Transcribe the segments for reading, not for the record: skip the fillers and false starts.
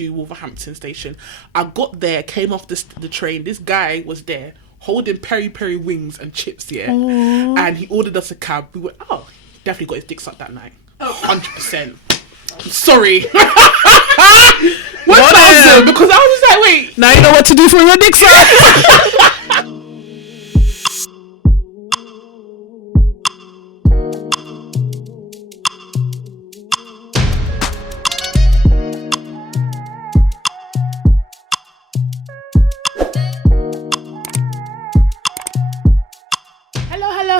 to Wolverhampton station. I got there, came off the train. This guy was there holding peri-peri wings and chips, yeah. Aww. And he ordered us a cab. We went, definitely got his dick sucked that night. 100%. Sorry. What time? Because I was just like, wait. Now you know what to do for your dick suck.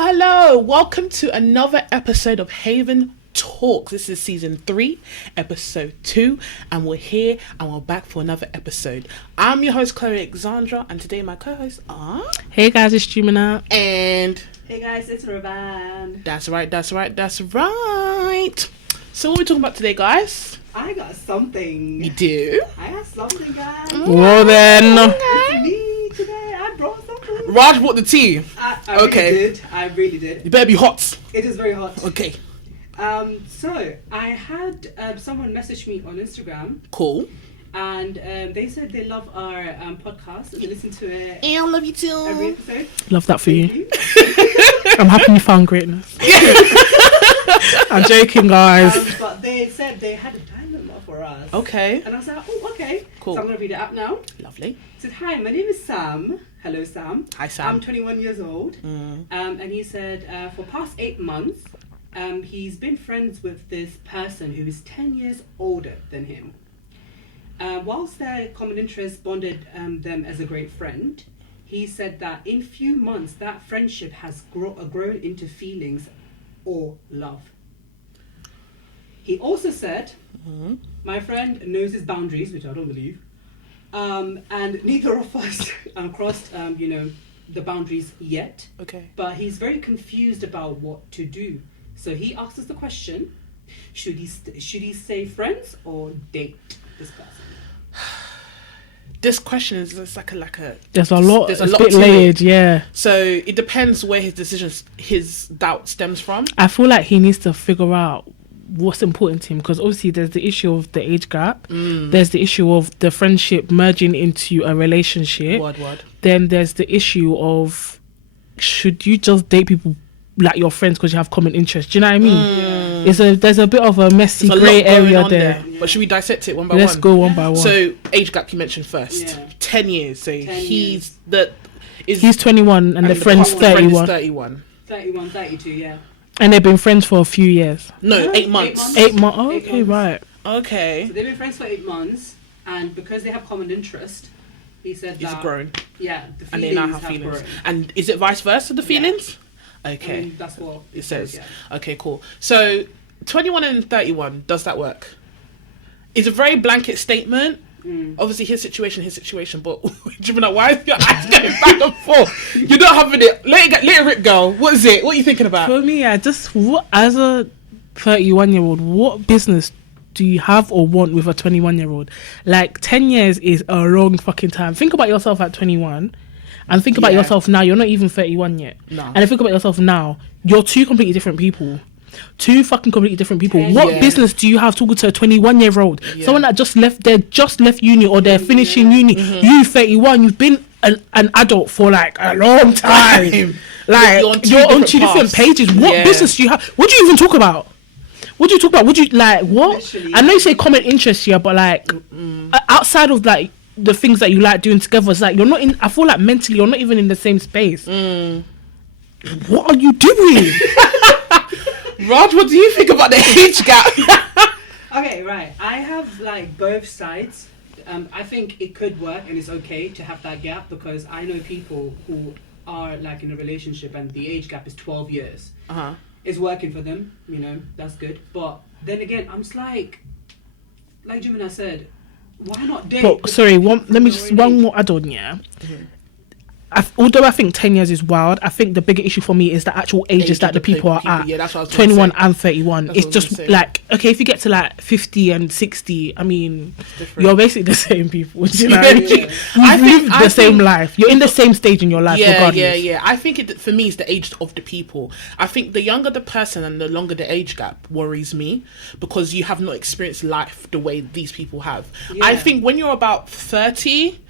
Hello. Welcome to another episode of Haven Talks. This is season 3, episode 2, and we're here and we're back for another episode. I'm your host, Chloe Alexandra, and today my co-hosts are... Hey guys, it's Jumina. And... Hey guys, it's Ravan. That's right. So what are we talking about today, guys? I got something. You do? I got something, guys. Well then. It's me today. I brought something. Raj brought the tea. I really did. You better be hot. It is very hot. Okay. So I had someone message me on Instagram. Cool. And they said they love our podcast and they listen to it. I love you too. Every episode. Love that for you. I'm happy you found greatness. I'm joking, guys. But they said they had a dilemma for us. Okay. And I was like, oh, okay. Cool. So I'm going to read it out now. Lovely. It said, hi, my name is Sam. Hello, Sam. Hi, Sam. I'm 21 years old. And he said, for past 8 months, he's been friends with this person who is 10 years older than him. Whilst their common interests bonded them as a great friend, he said that in few months, that friendship has grown into feelings or love. He also said, my friend knows his boundaries, which I don't believe, and neither of us crossed, the boundaries yet. Okay. But he's very confused about what to do. So he asks us the question: should he stay friends or date this person? This question is just like a. There's a lot. There's a it's lot a bit to layered, it. yeah. So it depends where his doubt stems from. I feel like he needs to figure out what's important to him, because obviously there's the issue of the age gap. There's the issue of the friendship merging into a relationship. Word. Then there's the issue of, should you just date people like your friends because you have common interests? Do you know what I mean? There's a bit of a messy grey area there. But should we dissect it one by Let's one? go one by one. So age gap you mentioned first. Yeah. 10 years. So 10 he's years. He's 21 and the friend's friend 31. is 31. 31, 32, yeah. And they've been friends for a few years. No, 8 months. 8 months. Oh, 8 okay, months. right. Okay. So they've been friends for 8 months, and because they have common interest, he said He's that grown. Yeah, the feelings And they now have feelings. grown. And is it vice versa, the feelings? Okay. That's what It says. yeah. Okay, cool. So 21 and 31, does that work? It's a very blanket statement. Obviously his situation, but Jimina, why is your eyes going back and forth? You're not having it. Let it rip, girl. What is it? What are you thinking about? For me, as a 31-year-old, what business do you have or want with a 21-year-old? Like, 10 years is a long fucking time. Think about yourself at 21 and think about yourself now. You're not even 31 yet. No. And think about yourself now. You're two completely different people. Two fucking completely different people. What Yeah. business do you have talking to a 21-year-old? Yeah. Someone that just left uni, or they're finishing uni. You 31, you've been an adult for like a long time. Like, you're on two different pages. What business do you have? What do you even talk about? What do you talk about? Would you like what? Literally. I know you say common interest here, but like outside of like the things that you like doing together, it's like you're not in. I feel like mentally you're not even in the same space. What are you doing? Raj, what do you think about the age gap? Okay, right. I have like both sides. I think it could work and it's okay to have that gap, because I know people who are like in a relationship and the age gap is 12 years. It's working for them, that's good. But then again, I'm just like Jimina said, why not date? But sorry, one more add-on. Yeah, although I think 10 years is wild, I think the bigger issue for me is the actual ages that the people are at. Yeah, that's what I was 21 and 31. It's just like, okay, if you get to like 50 and 60, I mean, you're basically the same people. You know? You've lived the same life. You're in the same stage in your life, regardless. Yeah. I think for me, it's the age of the people. I think the younger the person and the longer the age gap worries me, because you have not experienced life the way these people have. Yeah. I think when you're about 30,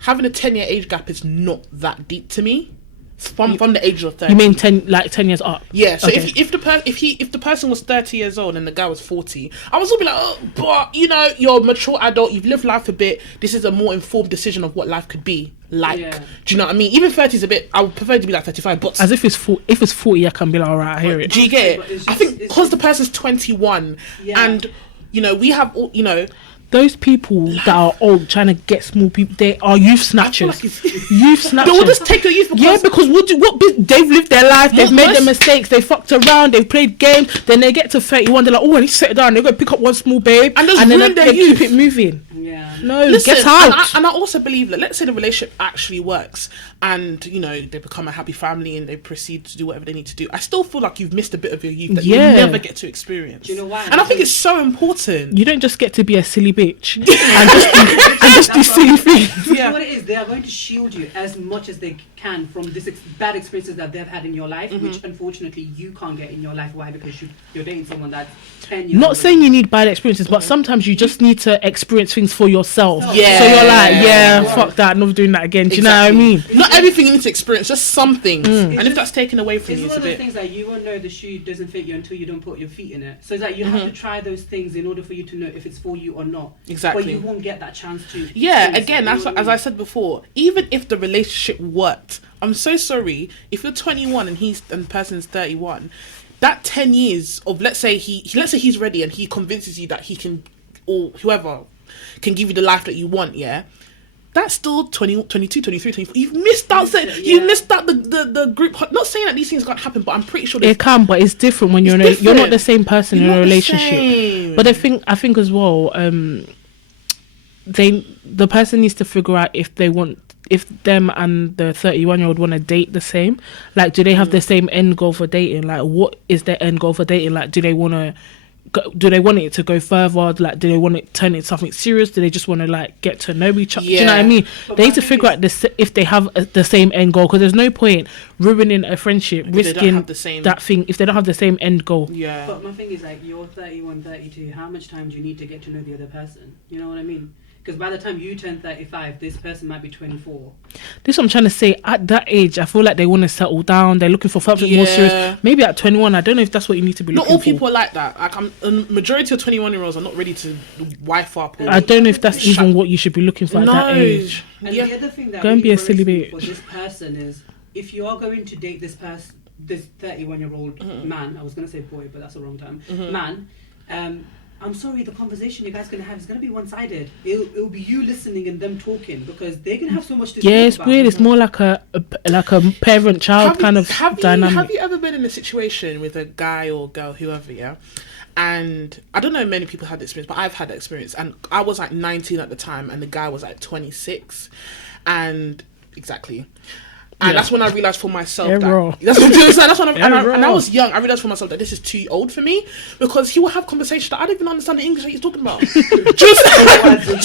having a 10-year age gap is not that deep to me. From the age of 30. You mean 10 years up? Yeah. So okay. if the person was 30 years old and the guy was 40, I was all be like, oh, but you know, you're a mature adult, you've lived life a bit. This is a more informed decision of what life could be like. Yeah. Do you know what I mean? Even 30 is a bit. I would prefer to be like 35. But as if it's 40, I can be like, all right, I hear it. Do you get it? I think because the person's 21, and you know, we have all, you know. Those people that are old trying to get small people, they are youth snatchers. Youth snatchers. They will just take your youth because they've lived their life, they've made their mistakes, they fucked around, they've played games, then they get to 31, they're like, oh, I need to settle down, they're going to pick up one small babe, and then they keep it moving. Yeah. No, listen, get out. And I also believe that, let's say the relationship actually works and, you know, they become a happy family and they proceed to do whatever they need to do. I still feel like you've missed a bit of your youth that you never get to experience. Do you know why? And I think it's so important. You don't just get to be a silly bitch and just do silly things. You know what it is? They are going to shield you as much as they can from this bad experiences that they've had in your life, which unfortunately you can't get in your life. Why? Because you're dating someone that's 10 years Not saying you need bad experiences, but sometimes you just need to experience things for yourself. Yeah. So you're like, fuck that, I'm never doing that again. Do you know what I mean? Not everything you need to experience, just some things. And if that's taken away from you, it's one of those things that you won't know the shoe doesn't fit you until you don't put your feet in it. So it's like you have to try those things in order for you to know if it's for you or not. Exactly. But you won't get that chance to. Yeah, again, that's what, as I said before, even if the relationship worked, I'm so sorry, if you're 21 and the person's 31, that 10 years of, let's say he's ready and he convinces you that he can, or whoever can give you the life that you want, that's still 20, 22, 23, 24. You've missed out. You missed out the group. Not saying that these things can't happen, but I'm pretty sure it can. But it's different when you're not the same person in a relationship. But I think as well, the person needs to figure out if them and the 31-year-old want to date the same. Like, do they have the same end goal for dating? Like, what is their end goal for dating? Like, do they want it to go further? Like, do they want it to turn into something serious? Do they just want to like get to know each other? Do you know what I mean? But they need to figure out if they have the same end goal, because there's no point ruining a friendship, risking that thing if they don't have the same end goal. Yeah. But my thing is, like, you're 31, 32. How much time do you need to get to know the other person? You know what I mean? Because by the time you turn 35, this person might be 24. This is what I'm trying to say. At that age, I feel like they want to settle down. They're looking for something more serious. Maybe at 21, I don't know if that's what you need to be looking for. Not all people are like that. Like, a majority of 21-year-olds are not ready to wife up. I don't know if that's even what you should be looking for at that age. And the other thing that go and be a silly bitch for this person is, if you are going to date this 31-year-old man, I was going to say boy, but that's the wrong term, man, I'm sorry, the conversation you guys are going to have is going to be one-sided. It'll be you listening and them talking, because they're going to have so much to talk about. Yeah, it's weird. It's more like a parent-child kind of dynamic. Have you ever been in a situation with a guy or girl, whoever, and I don't know if many people had the experience, but I've had the experience, and I was like 19 at the time and the guy was like 26, and that's when I realised for myself and I was young. I realised for myself that this is too old for me, because he will have conversations that I don't even understand the English that he's talking about. So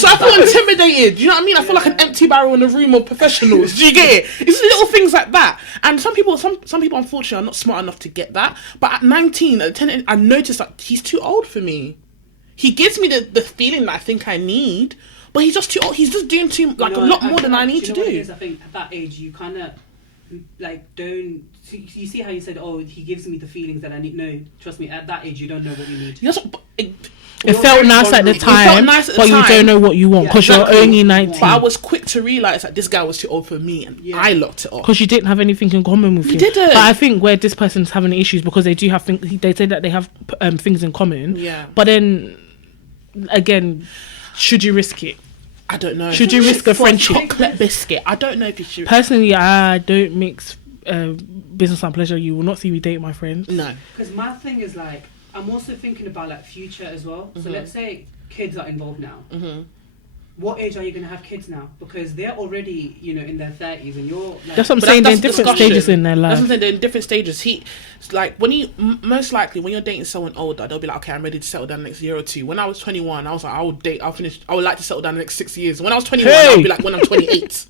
I feel intimidated. You know what I mean? I feel like an empty barrel in a room of professionals. Do you get it? It's little things like that. And some people unfortunately are not smart enough to get that. But at 19, at 10, I noticed that he's too old for me. He gives me the feeling that I think I need. But he's just too old. He's just doing a lot more than I need to do. I think at that age, you kind of don't. You see how you said, "Oh, he gives me the feelings that I need." No, trust me. At that age, you don't know what you need. It felt nice at the time, but you don't know what you want because you're only 19. But I was quick to realise that this guy was too old for me, and I locked it off because you didn't have anything in common with him. You didn't. But I think where this person's having issues because they do have things. They say that they have things in common. Yeah. But then again, should you risk it? I don't know. Should you risk a friendship? Chocolate biscuit. I don't know if you should. Personally, I don't mix business and pleasure. You will not see me date my friends. No. Because my thing is like, I'm also thinking about like future as well. So let's say kids are involved now. what age are you going to have kids now? Because they're already, in their 30s, and you're like... That's what I'm saying. They're in different stages in their life. That's what I'm saying. They're in different stages. Like, most likely, when you're dating someone older, they'll be like, okay, I'm ready to settle down the next year or two. When I was 21, I was like, I would like to settle down the next 6 years. When I was 21, I would be like, when I'm 28.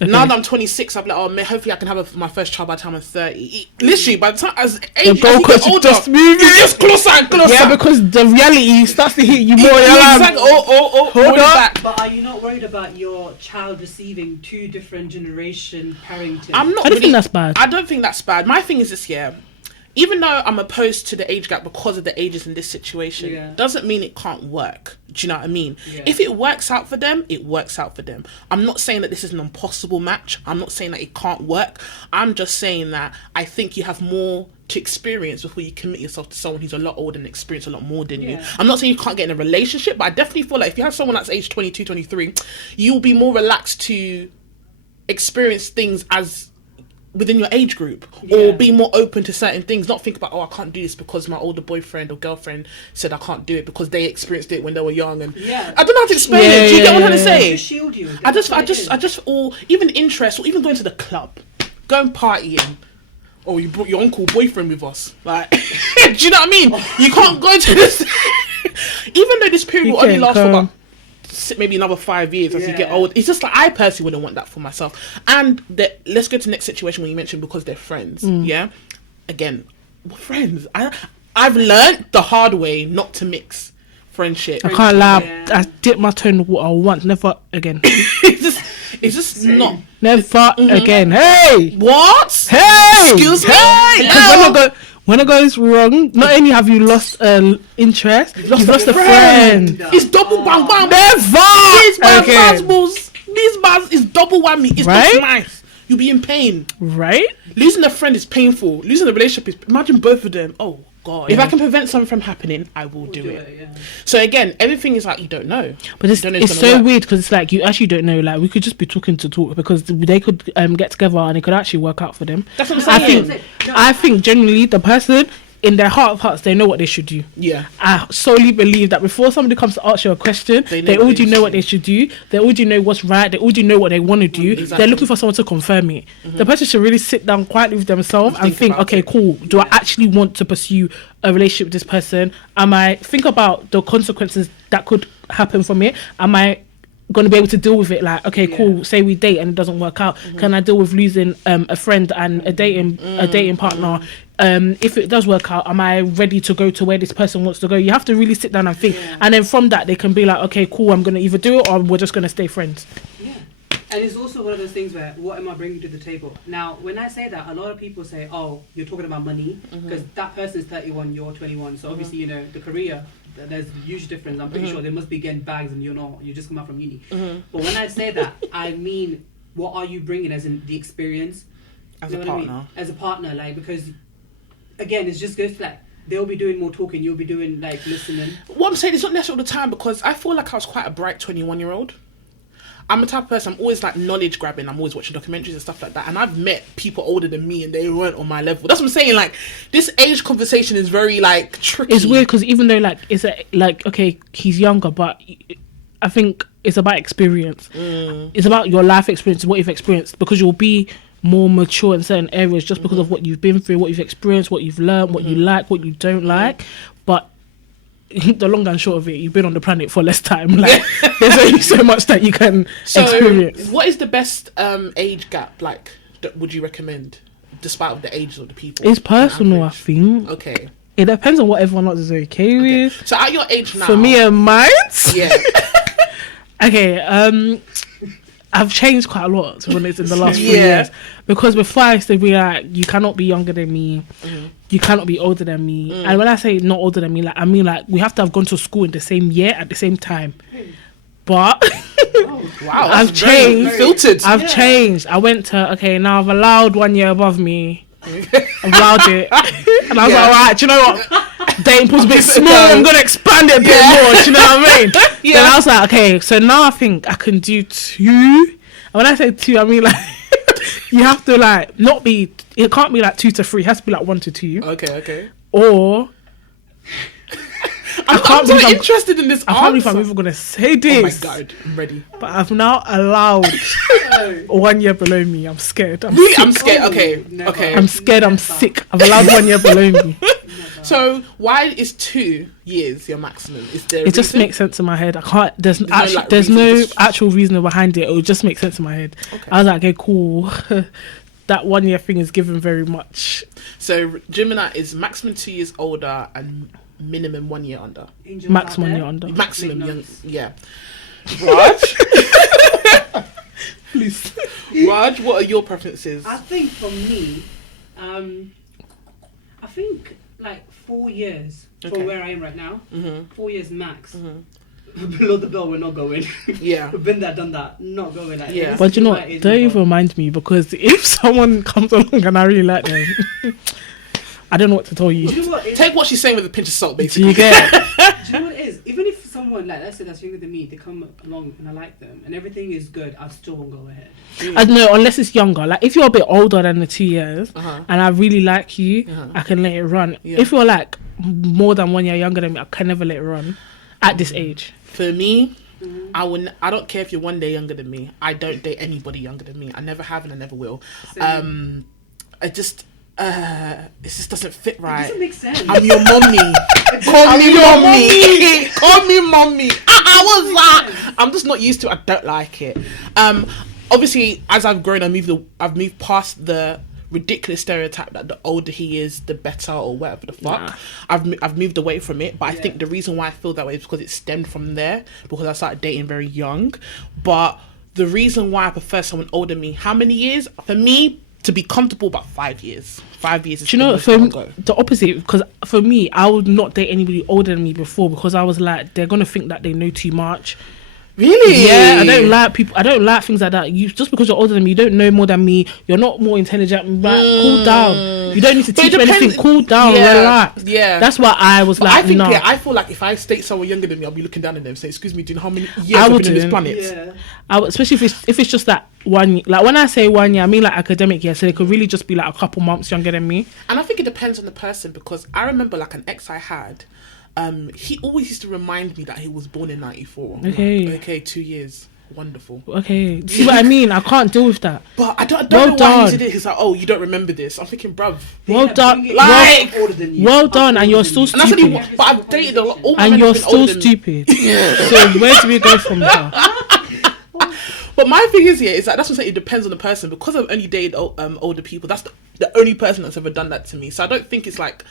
Okay. Now that I'm 26, I'll be like, oh, man, hopefully I can have my first child by the time I'm 30. Literally, by the time as you get older, you're just closer and closer. Yeah, because the reality starts to hit you more. Exactly. Hold up. But are you not worried about your child receiving 2 different generation parenting? I don't think that's bad. I don't think that's bad. My thing is this, even though I'm opposed to the age gap because of the ages in this situation, doesn't mean it can't work. Do you know what I mean? Yeah. If it works out for them, it works out for them. I'm not saying that this is an impossible match. I'm not saying that it can't work. I'm just saying that I think you have more to experience before you commit yourself to someone who's a lot older and experienced a lot more than you. I'm not saying you can't get in a relationship, but I definitely feel like if you have someone that's age 22, 23, you'll be more relaxed to experience things as within your age group, or be more open to certain things, not think about, I can't do this because my older boyfriend or girlfriend said I can't do it because they experienced it when they were young, and I don't know how to explain it. Do you get what I'm trying to say? Shield you. I just or even interest, or even going to the club, going partying. Oh, you brought your uncle boyfriend with us, like, do you know what I mean? You can't go to this, even though this period will only last for about maybe another 5 years as you get old. It's just like, I personally wouldn't want that for myself. And let's go to the next situation when you mentioned because they're friends. Again, we're friends. I've learned the hard way not to mix friendship. I can't lie. I dipped my toe in the water once. Never again. it's just not. Never again. Hey, what? Hey, excuse me. Hey, when it goes wrong, not only have you lost interest, you've lost a friend. It's double bang bang. Never. These bars is double whammy. It's not nice. You'll be in pain. Right? Losing a friend is painful. Losing a relationship is... Imagine both of them. Oh, God. If I can prevent something from happening, I will do it. So, again, everything is like, you don't know. But it's so weird because it's like, you actually don't know. Like, we could just be talking to talk because they could get together and it could actually work out for them. That's what I'm saying. I think generally the person... in their heart of hearts, they know what they should do. Yeah. I solely believe that before somebody comes to ask you a question, they already know what they should do. They already know what's right. They already know what they want to do. Exactly. They're looking for someone to confirm it. The person should really sit down quietly with themselves and think, okay, cool. Do I actually want to pursue a relationship with this person? Think about the consequences that could happen from it. Am I going to be able to deal with it? Like, okay, cool, say we date and it doesn't work out, can I deal with losing a friend and a dating partner? If it does work out, am I ready to go to where this person wants to go? You have to really sit down and think, and then from that they can be like, okay, cool, I'm going to either do it or we're just going to stay friends. And it's also one of those things where, what am I bringing to the table? Now, when I say that, a lot of people say, oh, you're talking about money, because that person is 31, you're 21, so obviously, the career, there's a huge difference. I'm pretty sure they must be getting bags and you're not, you just come out from uni. But when I say that, I mean, what are you bringing as in the experience? As a partner. As a partner, like, because, again, it just goes to, like, they'll be doing more talking, you'll be doing, like, listening. What I'm saying, it's not necessarily all the time, because I feel like I was quite a bright 21-year-old. I'm the type of person, I'm always like knowledge grabbing, I'm always watching documentaries and stuff like that, and I've met people older than me and they weren't on my level. That's what I'm saying, like, this age conversation is very, like, tricky. It's weird because even though, like, okay, he's younger, but I think it's about experience. It's about your life experience, what you've experienced, because you'll be more mature in certain areas just because of what you've been through, what you've experienced, what you've learned, what you like, what you don't like. But the long and short of it, you've been on the planet for less time. Like, there's only so much that you can experience. What is the best age gap, like, that would you recommend, despite of the ages of the people? It's personal, I think. Okay. It depends on what everyone else is okay with. So at your age now... For me and mine? Yeah. Okay, I've changed quite a lot when it's in the last few years. Because before I used to be like, you cannot be younger than me. You cannot be older than me. And when I say not older than me, like, I mean, like, we have to have gone to school in the same year at the same time. But wow, I've changed. Filtered. I've changed. I went to, okay, now I've allowed 1 year above me. I've allowed it. And I was like, all right, do you know what? Dating pool's a bit small. I'm going to expand it a bit more. Do you know what I mean? Then I was like, okay, so now I think I can do 2. And when I say 2, I mean, like, you have to, like, not be... It can't be, like, 2 to 3. It has to be, like, 1 to 2. Okay. Or... I'm so interested in this. I can't believe I'm even gonna say this. Oh my god, I'm ready. But I've now allowed 1 year below me. I'm scared. I'm scared. Okay, okay. I'm scared. I'm sick. I've allowed 1 year below me. So why is 2 years your maximum? Is there? It just makes sense in my head. I can't. There's no no actual reason behind it. It would just make sense in my head. Okay. I was like, okay, cool. That 1 year thing is given very much. So Gemini is maximum 2 years older and minimum 1 year under. Max 1 year under. Maximum young. Yeah. Raj. Please. Raj, what are your preferences? I think for me, I think like 4 years from where I am right now. 4 years max. Below the belt, we're not going. Yeah. We've been there, done that. Not going. Like, yeah. But you know what? Don't even remind me, because if someone comes along and I really like them, I don't know what to tell you. Do you know what Take what she's saying with a pinch of salt, basically. Do you get it? Do you know what it is? Even if someone, like, let's say that's younger than me, they come along and I like them and everything is good, I still won't go ahead. I don't know, unless it's younger. Like, if you're a bit older than the 2 years and I really like you, I can let it run. Yeah. If you're like more than 1 year younger than me, I can never let it run at this age. For me, I don't care if you're 1 day younger than me. I don't date anybody younger than me. I never have and I never will. It just doesn't fit right. It doesn't make sense. I'm your mommy. Call me mommy. Call me mommy. I was like, I'm just not used to it. I don't like it. Obviously, as I've grown, I've moved past the ridiculous stereotype that the older he is, the better, or whatever the fuck. Nah. I've moved away from it, but I think the reason why I feel that way is because it stemmed from there, because I started dating very young. But the reason why I prefer someone older than me, how many years? For me, to be comfortable, about 5 years. 5 years is the opposite, because for me, I would not date anybody older than me before, because I was like, they're gonna think that they know too much. Really? Yeah, I don't like people. I don't like things like that. You just because you're older than me, you don't know more than me. You're not more intelligent. But cool down. You don't need to teach me anything. Cool down, relax. Yeah, that's why I was like. I feel like if I date someone younger than me, I'll be looking down at them and say, "Excuse me, do you know how many years I've been on this planet?" Yeah. I would, especially if it's just that 1 year. Like when I say 1 year, I mean like academic year. So they could really just be like a couple months younger than me. And I think it depends on the person, because I remember like an ex I had. He always used to remind me that he was born in 94. Okay. Like, okay, 2 years. Wonderful. Okay. See what I mean? I can't deal with that. But I don't know why he did it. He's like, oh, you don't remember this. I'm thinking, bruv. Well done. Like, well done. And you're still stupid. But I've dated a lot. And you're still stupid. So where do we go from there? But my thing is that's what I'm saying. It depends on the person, because I've only dated older people. That's the only person that's ever done that to me. So I don't think it's like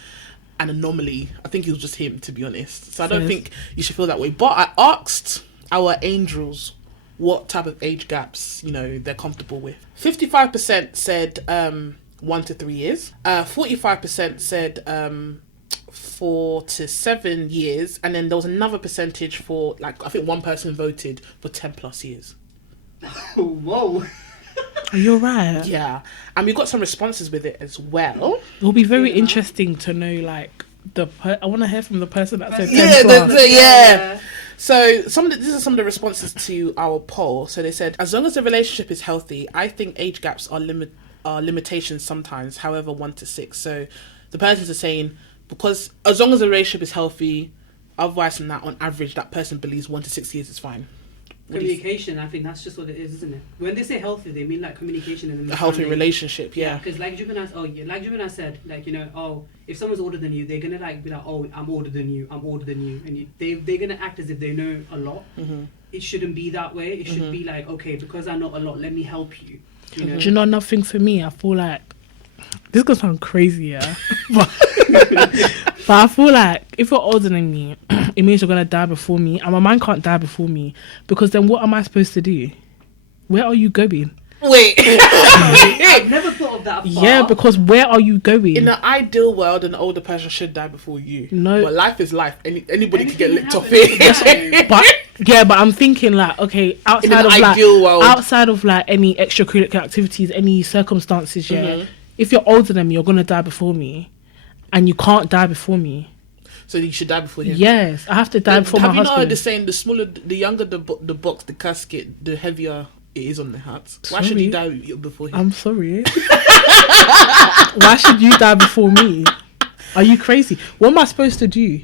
an anomaly. I think it was just him, to be honest. So I don't think you should feel that way. But I asked our angels what type of age gaps they're comfortable with. 55% said 1 to 3 years. 45% said 4 to 7 years, and then there was another percentage for, like, I think one person voted for 10 plus years. Whoa. You're right. Yeah, and we got some responses with it as well. It'll be very interesting to know, like, I want to hear from the person that said 10 yeah. So these are some of the responses to our poll. So they said, as long as the relationship is healthy, I think age gaps are limitations sometimes. However, 1 to 6. So the persons are saying, because as long as the relationship is healthy, otherwise than that, on average, that person believes 1 to 6 years is fine. Communication, I think that's just what it is, isn't it? When they say healthy, they mean like communication and a healthy relationship. Yeah. Because like Gemini said, like, if someone's older than you, they're gonna like be like, oh, I'm older than you, and they're gonna act as if they know a lot. Mm-hmm. It shouldn't be that way. It should be like, okay, because I know a lot, let me help you. Do you know nothing for me? I feel like this is gonna sound crazy, yeah. but I feel like if you're older than me, it means you're gonna die before me, and my man can't die before me, because then what am I supposed to do? Where are you going? Wait. I've never thought of that. Yeah, because where are you going? In an ideal world, an older person should die before you. No, but life is life. Anybody can get licked off it. but I'm thinking like, okay, outside of like any extracurricular activities, any circumstances, if you're older than me, you're gonna die before me, and you can't die before me. So you should die before him. Yes, I have to die before my husband. Have you not heard the saying, the smaller, the younger the box, the casket, the heavier it is on the heart? Why should you die before him? I'm sorry. Why should you die before me? Are you crazy? What am I supposed to do?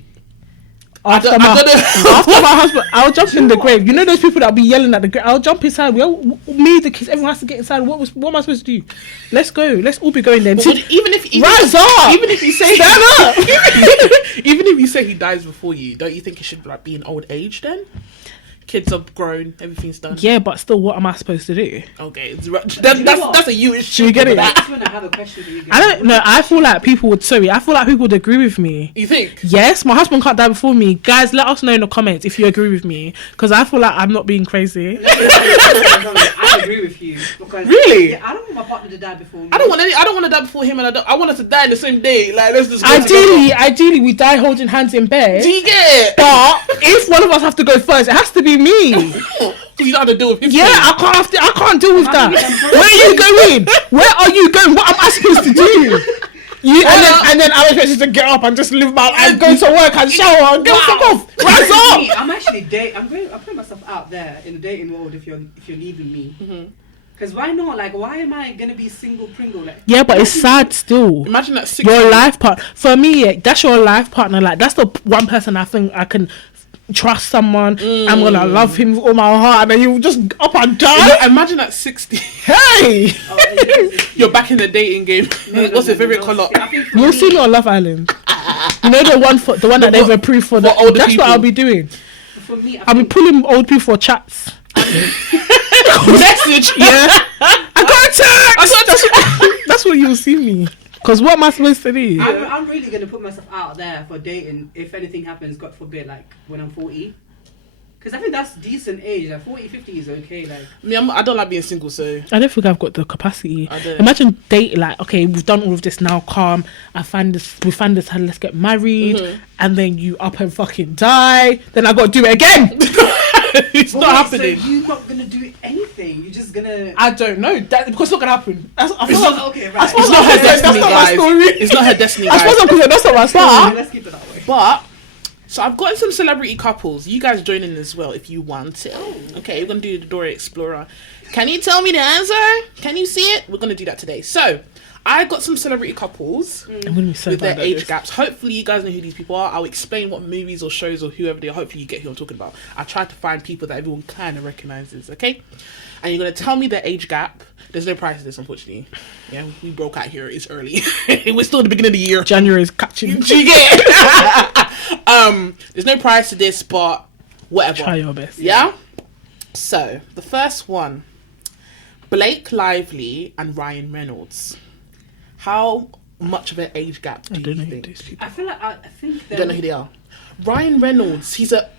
after my husband, I'll jump in the grave. You know those people that be yelling at the grave? I'll jump inside. Me, the kids, everyone has to get inside. What am I supposed to do? Let's go. Let's all be going there. Even rise up. Even if you say stand up. Even if you say he dies before you, don't you think it should like be an old age then? Kids are grown, everything's done. Yeah, but still, what am I supposed to do? Okay, that's a you issue. You get it? That's when I have a question for you guys. I don't know. I feel like people would agree with me. You think? Yes, my husband can't die before me. Guys, let us know in the comments if you agree with me, because I feel like I'm not being crazy. I agree with you. Really? Yeah, I don't want my partner to die before me. I don't want to die before him, and I want us to die in the same day. Like, let's just. Ideally, we die holding hands in bed. Do you get it? But if one of us have to go first, it has to be me. You don't have to deal with him. Yeah, I can't deal with that. Where are you going? Where are you going? What am I supposed to do? And then I'm supposed to get up and just live my life, go to work and shower and go fuck off. Rise up. I'm actually I'm putting myself out there in the dating world if you're leaving me. Mm-hmm. Because why not? Like, why am I gonna be single Pringle? Like, yeah, but it's sad still. Imagine that your life partner. For me, that's your life partner. Like, that's the one person I think I can trust someone. I'm gonna love him with all my heart, and then you just up and down. Imagine at 60. Hey, you're back in the dating game. What's your favorite color? You'll see me on Love Island. You know the one that they've approved for the older. That's people. What I'll be doing. For me, I'll be pulling old people for chats. Message. Yeah, I got a text. That's what you'll see me. Because what am I supposed to do? I'm really going to put myself out there for dating if anything happens, God forbid, like when I'm 40. Because I think that's decent age. Like 40, 50 is okay. Like, I don't like being single, so I don't think I've got the capacity. Imagine dating, like, okay, we've done all of this now, calm. We find this, let's get married, and then you up and fucking die. Then I got to do it again. It's not happening. So you're not gonna do anything. You're just gonna. I don't know because it's not gonna happen. Okay, right. It's not her destiny, guys. It's not her destiny, guys. I suppose that's not my story. Let's keep it that way. But so I've got some celebrity couples. You guys join in as well if you want to. Okay, we're gonna do the Dora Explorer. Can you tell me the answer? Can you see it? We're gonna do that today. So I got some celebrity couples with their age gaps. Hopefully you guys know who these people are. I'll explain what movies or shows or whoever they are. Hopefully you get who I'm talking about. I tried to find people that everyone kind of recognises, okay? And you're going to tell me their age gap. There's no prize to this, unfortunately. Yeah, we broke out here. It's early. We're still at the beginning of the year. January is catching. You get it? There's no prize to this, but whatever. Try your best. Yeah? So, the first one. Blake Lively and Ryan Reynolds. How much of an age gap do you think? These people. I feel like I think you don't know who they are. Ryan Reynolds, he's a...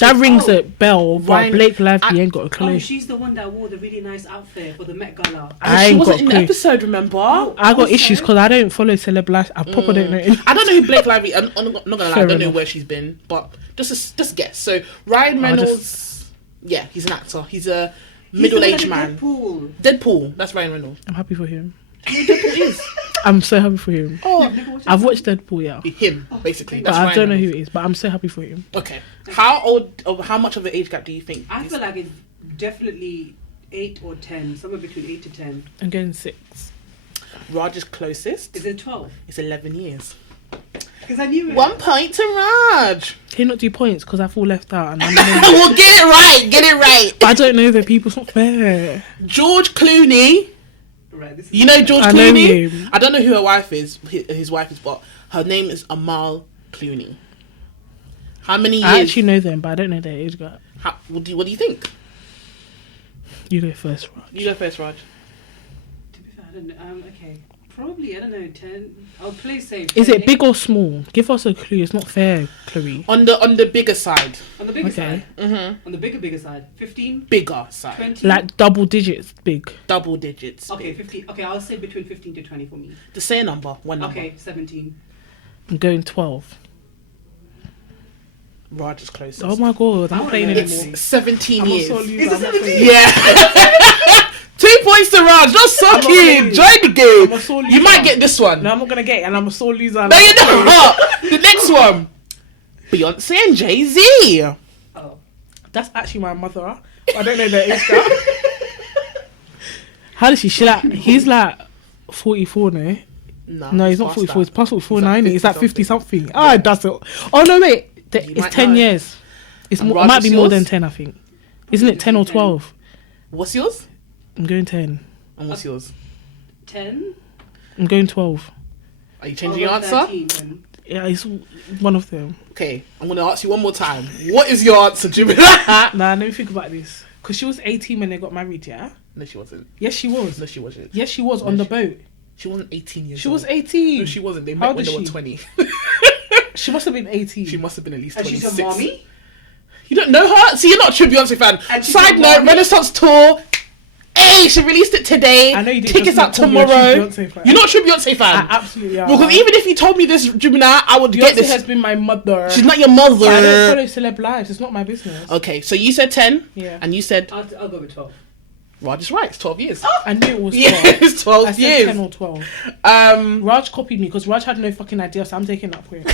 that rings a bell, but Blake Lively ain't got a clue. Oh, she's the one that wore the really nice outfit for the Met Gala. She wasn't in the episode, remember? I got issues because I don't follow celeb life. I probably don't know. I don't know who Blake Lively... I'm not gonna lie, I don't know where she's been, but just guess. So, Ryan Reynolds... Yeah, he's an actor. He's a middle-aged man. Deadpool. That's Ryan Reynolds. I'm happy for him. Deadpool is. I'm so happy for him. I've watched Deadpool, yeah. Him, basically. But I don't know who it is, but I'm so happy for him. Okay. How much of an age gap do you think? I feel like it's definitely 8 or 10, somewhere between 8 to 10. I'm going 6. Raj is closest. Is it 12? It's 11 years. Because I knew it. 1 point to Raj. Can you not do points because I feel left out? And Well, get it right. But I don't know the people. It's not fair. George Clooney. Right, you know George Clooney? I don't know who her wife is. His wife is, but her name is Amal Clooney. How many years? I actually know them, but I don't know their age gap. What do you think? You go first, Raj. You go first, Raj. To be fair, I don't know. Okay. Probably, I don't know, 10. I'll play safe. Is it big or small? Give us a clue. It's not fair, Chloe. On the bigger side. On the bigger side? Mm-hmm. On the bigger side. 15? Bigger side. 20? Like double digits big. Double digits. Okay, 15. Okay, I'll say between 15 to 20 for me. The same number. One number. Okay, 17. I'm going 12. Raj is closest. Oh my god, I'm not playing anymore. It's 17 years. Is it 17? Yeah. 2 points to Raj. Don't suck it. Join the game. You might get this one. No, I'm not gonna get it, and I'm a sore loser. No, you're not. The next one. Beyonce and Jay-Z. Oh. That's actually my mother. I don't know their age gap. How does she? He's like 44 now. No, he's not 44. He's past 44, 90. He's like 50 something. Oh, it does it. Oh no, wait. It's 10 years. It might be more than 10, I think. Isn't it 10 or 12? What's yours? I'm going 10. And what's yours? 10? I'm going 12. Are you changing your answer? 13. Yeah, it's one of them. Okay, I'm going to ask you one more time. What is your answer, Jimmy? Nah, let me think about this. Because she was 18 when they got married, yeah? No, she wasn't. Yes, she was. No, she wasn't. Yes, she was on the boat. She wasn't 18 years She old. was 18. No, she wasn't. They How met old when is they were she? 20. She must have been 18. She must have been at least And 26. she's a mommy? You don't know her? See, you're not a true Beyonce fan. And she's Side a note, mommy? Renaissance tour. Hey, she released it today. I know you did. Tickets out tomorrow. You're not a true Beyonce fan. I absolutely am. Because even if you told me this, Gemini, I would get Beyonce this. has been my mother. She's not your mother. But I don't follow celeb lives. It's not my business. Okay, so you said 10. Yeah. And you said, I'll go with 12. Raj is right, it's 12 years. I knew it was 12. Yeah, it's 12 I said years. 10 or 12. Raj copied me because Raj had no fucking idea, so I'm taking that point.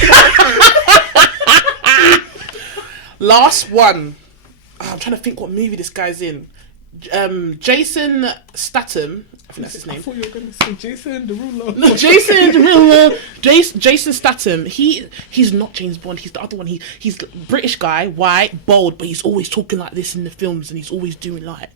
Last one. I'm trying to think what movie this guy's in. Jason Statham. I think that's his I name. thought you were going to say Jason Derulo. No, Jason Derulo. Jason Statham. He's not James Bond. He's the other one. He's a British guy, white, bold, but he's always talking like this in the films, and he's always doing like.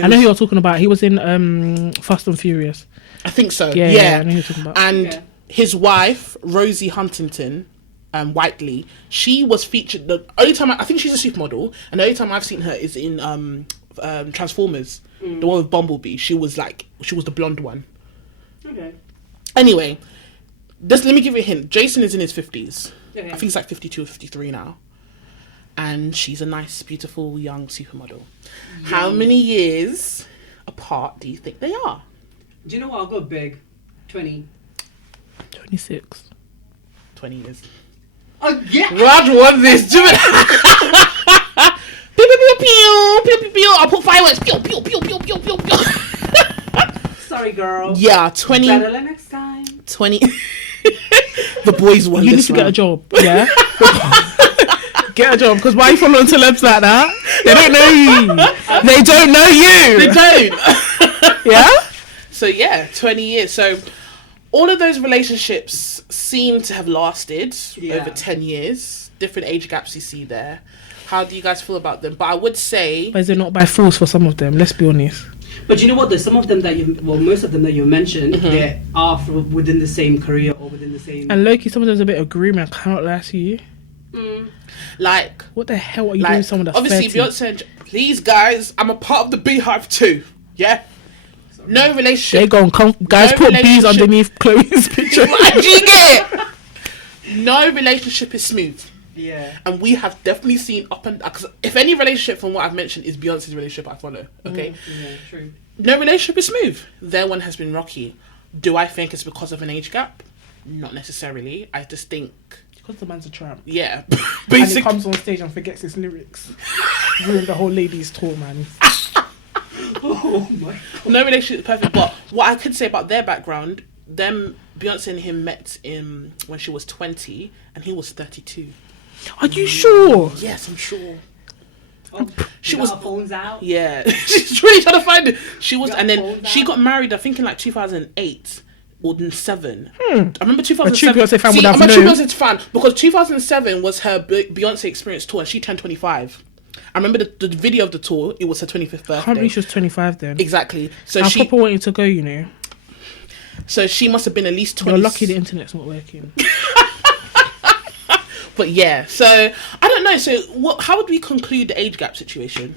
I know who you're talking about. He was in Fast and Furious. I think so. Yeah, Yeah. I know who you're talking about. And his wife, Rosie Huntington, Whiteley, she was featured. The only time I think she's a supermodel, and the only time I've seen her is in Transformers, the one with Bumblebee. She was the blonde one. Okay. Anyway, let me give you a hint. Jason is in his 50s. Okay. I think he's like 52 or 53 now. And she's a nice, beautiful, young supermodel. How many years apart do you think they are? Do you know what? I'll go big. 20. 26. 20 years. Oh, yeah! Raj won this. Do it. Pew, pew, pew, pew, pew, pew, pew. I'll put fireworks. Pew, pew, pew, pew, pew, pew, pew. Sorry, girl. Yeah, 20. Better than next time. 20. The boys won You need this to get a round. job, yeah? Get a job, because why are you following celebs like that? They don't know you. They don't know you. They don't. Yeah? So yeah, 20 years. So all of those relationships seem to have lasted over 10 years. Different age gaps you see there. How do you guys feel about them? But I would say... But is it not by force for some of them? Let's be honest. But you know what? There's some of them that most of them that you mentioned, they are within the same career or within the same... And Loki, some of them's a bit of grooming. I cannot lie to you. Like... What the hell are you doing with someone that's obviously, 30? Beyonce and... Please, guys, I'm a part of the Beehive too. Yeah? No relationship. They go and guys, No put bees relationship. underneath Chloe's picture. Do you get it? No relationship is smooth. Yeah. And we have definitely seen up and... Because if any relationship from what I've mentioned is Beyonce's relationship, I follow. Okay? Yeah, true. No relationship is smooth. Their one has been rocky. Do I think it's because of an age gap? Not necessarily. I just think... Because the man's a tramp. Yeah. And he Basically... comes on stage and forgets his lyrics. Ruined the whole ladies' tour, man. Oh my god. No relationship is perfect. But what I could say about their background... Beyonce and him met when she was 20 and he was 32. Are you sure? Yes, I'm sure. Oh, She you was- got our phones out. Yeah, she's really trying to find it. She was, Got and then phones she out. got married. I think in like 2008 or 2007. I remember A true 2007. Beyonce fan would See, have I'm a true known. Beyonce fan because 2007 was her Beyonce Experience tour, and she turned 25. I remember the video of the tour. It was her 25th I can't birthday. believe she was 25 then. Exactly. So I she, proper wanted to go, you know. so she must have been at least 20. You're lucky the internet's not working. But yeah, so I don't know. So how would we conclude the age gap situation?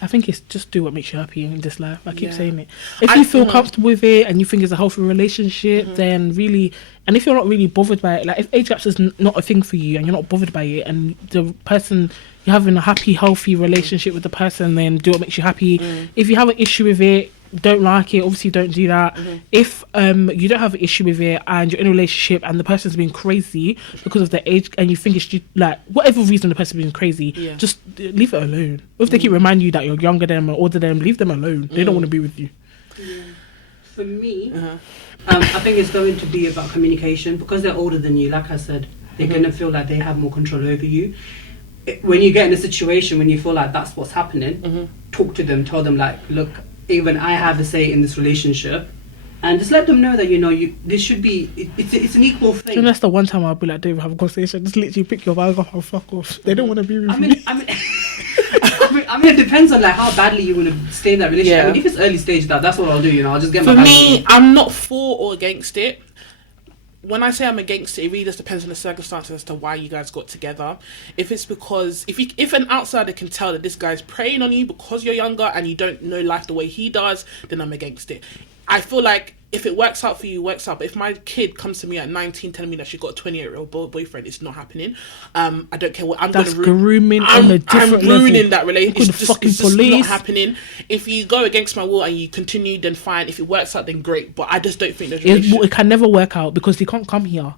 I think it's just do what makes you happy in this life. I keep Yeah. saying it. If you feel comfortable with it and you think it's a healthy relationship, then really, and if you're not really bothered by it, like if age gaps is not a thing for you and you're not bothered by it, and the person you're having a happy, healthy relationship with the person, then do what makes you happy. If you have an issue with it, don't like it, obviously don't do that. If you don't have an issue with it and you're in a relationship and the person's been crazy because of their age and you think it's just like whatever reason the person's been crazy, just leave it alone. If they keep reminding you that you're younger than them or older than them, leave them alone. They don't want to be with you. For me, I think it's going to be about communication because they're older than you. Like I said, they're going to feel like they have more control over you. When you get in a situation when you feel like that's what's happening, talk to them, tell them like, look, even I have a say in this relationship. And just let them know that, you know, this should be, it's an equal thing. So that's the one time I'll be like, Dave, have a conversation. Just literally pick your bag up and fuck off. They don't want to be with me. I mean, it depends on like how badly you want to stay in that relationship. Yeah. I mean, if it's early stage, that's what I'll do. You know, I'll just get For my. me, I'm not for or against it. When I say I'm against it, it really just depends on the circumstances as to why you guys got together. If it's because if an outsider can tell that this guy's preying on you because you're younger and you don't know life the way he does, then I'm against it. I feel like if it works out for you, it works out. But if my kid comes to me at 19 telling me that she's got a 28-year-old boyfriend, it's not happening. I don't care what I'm going to grooming on a different level. I'm ruining that relationship. It's just police. not happening. If you go against my will and you continue, then fine. If it works out, then great. But I just don't think there's it can never work out because he can't come here.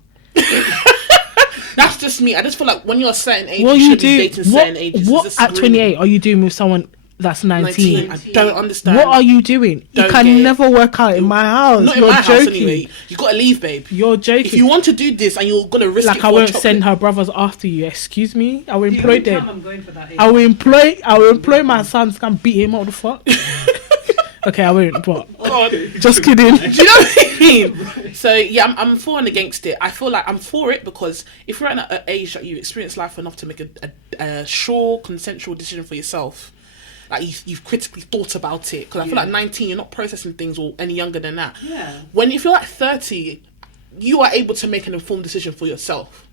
That's just me. I just feel like when you're a certain age, What you you should do? be dating certain ages. What at 28 are you doing with someone that's 19? I don't understand. What are you doing? Don't it can never work out in my house. Not You're in my joking. house anyway. You got to leave, babe. You're joking. If you want to do this and you're gonna risk it like for I won't chocolate, send her brothers after you. Excuse me. I will The employ only time them. I'm going for that age. I will employ my sons to come beat him. What the fuck? Okay, I won't. But God. just kidding. Do you know what I mean? So yeah, I'm for and against it. I feel like I'm for it because if you're at an age that you experience life enough to make a sure, consensual decision for yourself, like you've critically thought about it. Because I feel like 19, you're not processing things or any younger than that. Yeah. If you're like 30, you are able to make an informed decision for yourself.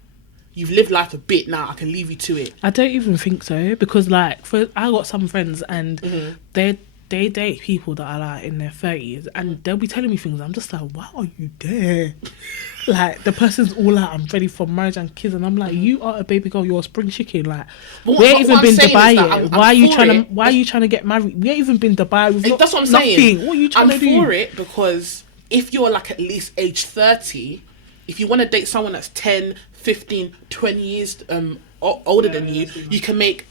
You've lived life a bit now. I can leave you to it. I don't even think so because like I got some friends and they date people that are like in their 30s and they'll be telling me things. I'm just like, why are you there? Like the person's all like, I'm ready for marriage and kids, and I'm like, you are a baby girl, you're a spring chicken. Like we ain't even been Dubai yet. Why are you trying to get married? We ain't even been Dubai. That's what I'm saying. Nothing. What are you trying to do? I'm for it because if you're like at least age 30, if you want to date someone that's 10, 15, 20 years older than you, you can make.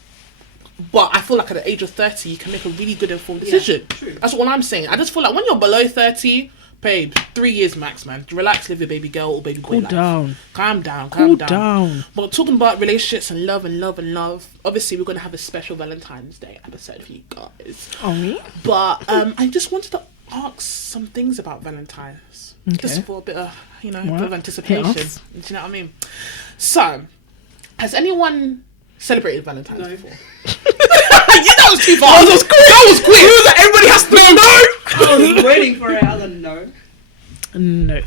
But I feel like at the age of 30, you can make a really good informed decision. True. That's what I'm saying. I just feel like when you're below 30, babe, 3 years max, man. Relax, live your baby girl or baby boy life. Calm down. Cool down. But talking about relationships and love, obviously we're going to have a special Valentine's Day episode for you guys. Oh, me? But I just wanted to ask some things about Valentine's. Okay. Just for a bit of, bit of Hit anticipation. us. Do you know what I mean? So, has anyone celebrated Valentine's before? That was too fast. That was quick. Everybody has to know. I was waiting for it. I was like, no. No.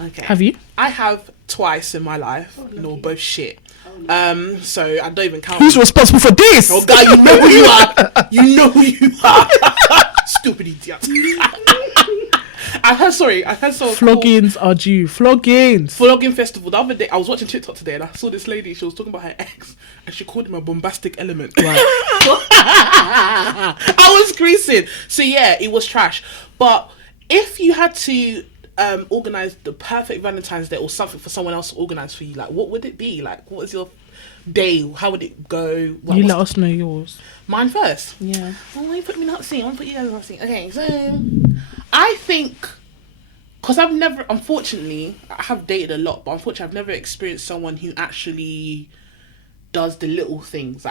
Okay. Have you? I have twice in my life. No, both shit. So I don't even count. Who's responsible for this? Oh God, you know who you are. You know who you are. Stupid idiot. I heard someone Floggings are due. Flogging festival. The other day, I was watching TikTok today and I saw this lady. She was talking about her ex and she called him a bombastic element. Right. I was greasing. So yeah, it was trash. But if you had to organise the perfect Valentine's Day or something for someone else to organise for you, like what would it be? Like what was your day? How would it go? You let us know yours. Mine first? Yeah. Well, why you put me in that scene? I want to put you guys in that scene. Okay, so I think, because I've never, unfortunately, I have dated a lot, but unfortunately I've never experienced someone who actually does the little things,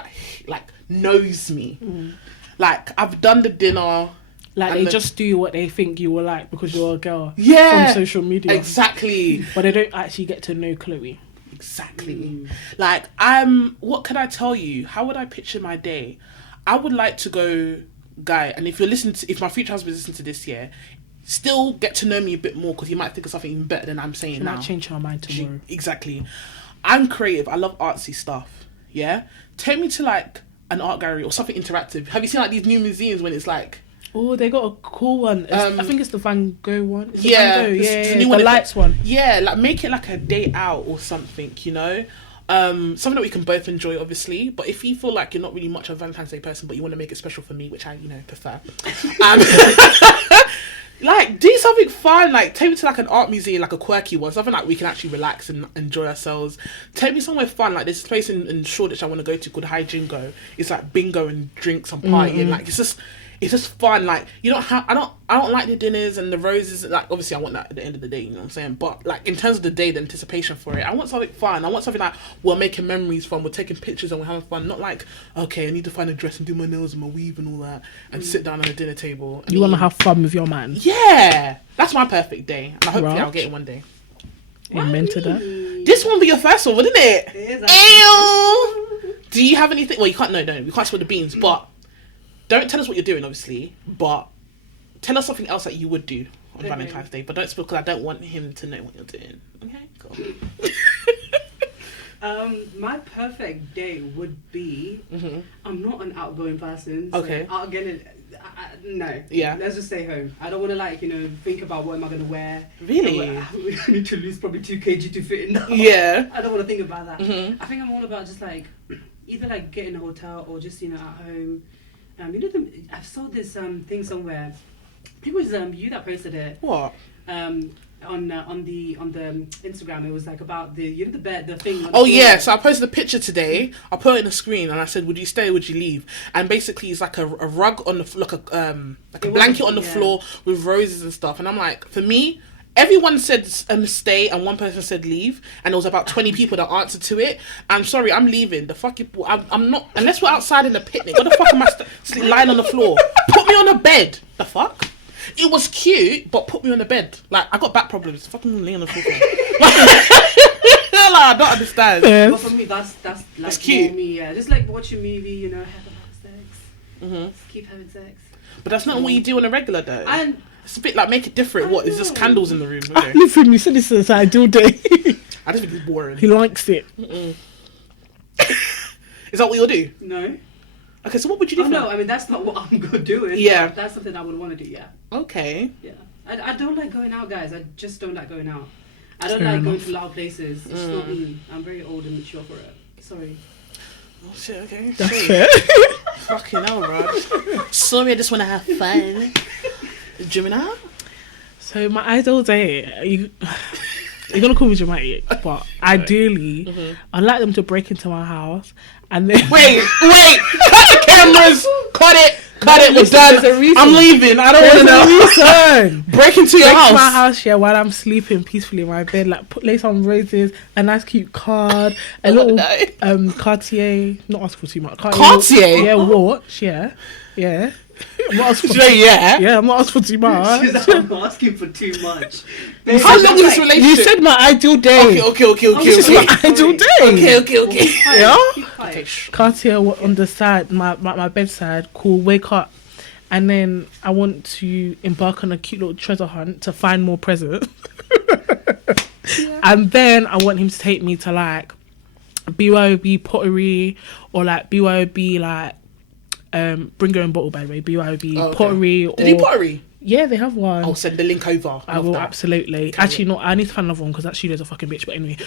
like knows me. Like, I've done the dinner. Like, they just do what they think you will like because you're a girl. Yeah. From social media. Exactly. But they don't actually get to know Chloe. Exactly. Like, what can I tell you? How would I picture my day? I would like to go, guy, and if my future husband is listening to this, still get to know me a bit more because you might think of something even better than I'm saying She now. might change her mind tomorrow. Exactly. I'm creative. I love artsy stuff. Yeah? Take me to like an art gallery or something interactive. Have you seen like these new museums when it's like... Oh, they got a cool one. I think it's the Van Gogh one. It's yeah, the Van Gogh. it's the new The one. lights one. Yeah, like make it like a day out or something, something that we can both enjoy, obviously. But if you feel like you're not really much of a Valentine's Day person, but you want to make it special for me, which I, prefer, like do something fun. Like take me to like an art museum, like a quirky one, something like we can actually relax and enjoy ourselves. Take me somewhere fun. Like there's this place in Shoreditch I want to go to called High Jingo. It's like bingo and drinks and partying. Like it's just fun. Like you don't have. I don't like the dinners and the roses. Like obviously I want that at the end of the day. You know what I'm saying? But like in terms of the day, the anticipation for it, I want something fun. I want something like we're making memories from. We're taking pictures and we're having fun. Not like okay, I need to find a dress and do my nails and my weave and all that and sit down at a dinner table. You want to have fun with your man. Yeah. that's my perfect day, and I hope I'll get it one day. Amen to that. This one be your first one, wouldn't it? It is. Ew. Do you have anything? Well, you can't. No, we can't spill the beans. But don't tell us what you're doing, obviously. But tell us something else that you would do on Valentine's Day. But don't spill, because I don't want him to know what you're doing. Okay, cool. My perfect day would be. I'm not an outgoing person. So Okay. I'll get it. No. Yeah. Let's just stay home. I don't want to think about what am I going to wear. Really? I need to lose probably 2 kg to fit in now. Yeah. I don't want to think about that. I think I'm all about just either get in a hotel or just at home. I saw this thing somewhere. I think it was you that posted it. What? On the Instagram, it was about the bed, the thing. Oh yeah, so I posted a picture today. I put it in the screen and I said, "Would you stay? Would you leave?" And basically, it's like a rug on the a blanket on the floor with roses and stuff. And I'm like, for me, everyone said stay, and one person said leave, and there was about 20 people that answered to it. I'm sorry, I'm leaving. The fuck you, I'm not, unless we're outside in a picnic. What the fuck am I lying on the floor? Put me on a bed. The fuck. It was cute, but put me on the bed. I got back problems. Fucking laying on the floor. I don't understand. Yeah. But for me, that's cute. Me, yeah. Just watch a movie, have a lot of sex. Just keep having sex. But that's not what you do on a regular though. And it's a bit make it different. What? It's just candles in the room. I live with me, so this is I do day. I just think it's boring. He likes it. Is that what you'll do? No. Okay, so what would you do? No, that's not what I'm good doing. Yeah. That's something I would want to do, yeah. Okay. Yeah. I don't like going out, guys. I just don't like going out. I don't like going to loud places. It's not me. I'm very old and mature for it. Sorry. Oh shit, okay. That's fair. Fucking hell, Rod. Sorry, I just want to have fun. Gemini? So my ideal day, you're gonna call me dramatic, but ideally, I'd like them to break into my house and then Wait! Cut the cameras! Cut it! We're done. I'm leaving. I don't want to know. Break into your house. My house, yeah, while I'm sleeping peacefully in my bed, lay some roses, a nice cute card, a little Cartier. Not ask for too much. Cartier? Yeah, watch. Yeah. I'm not asking for yeah. I'm not asking for too much. I'm not asking for too much. How long is this relationship? You said my ideal day. Okay. This is my ideal day. Okay. Yeah. Okay. Cartier on the side, my bedside. Cool. Wake up, and then I want to embark on a cute little treasure hunt to find more presents. And then I want him to take me to BYOB pottery or BYOB bring your own bottle, by the way. BYOB pottery. Did he pottery? Yeah, they have one. I'll send the link over. I will, absolutely. Okay. Actually, no, I need to find another one because that studio's a fucking bitch. But anyway,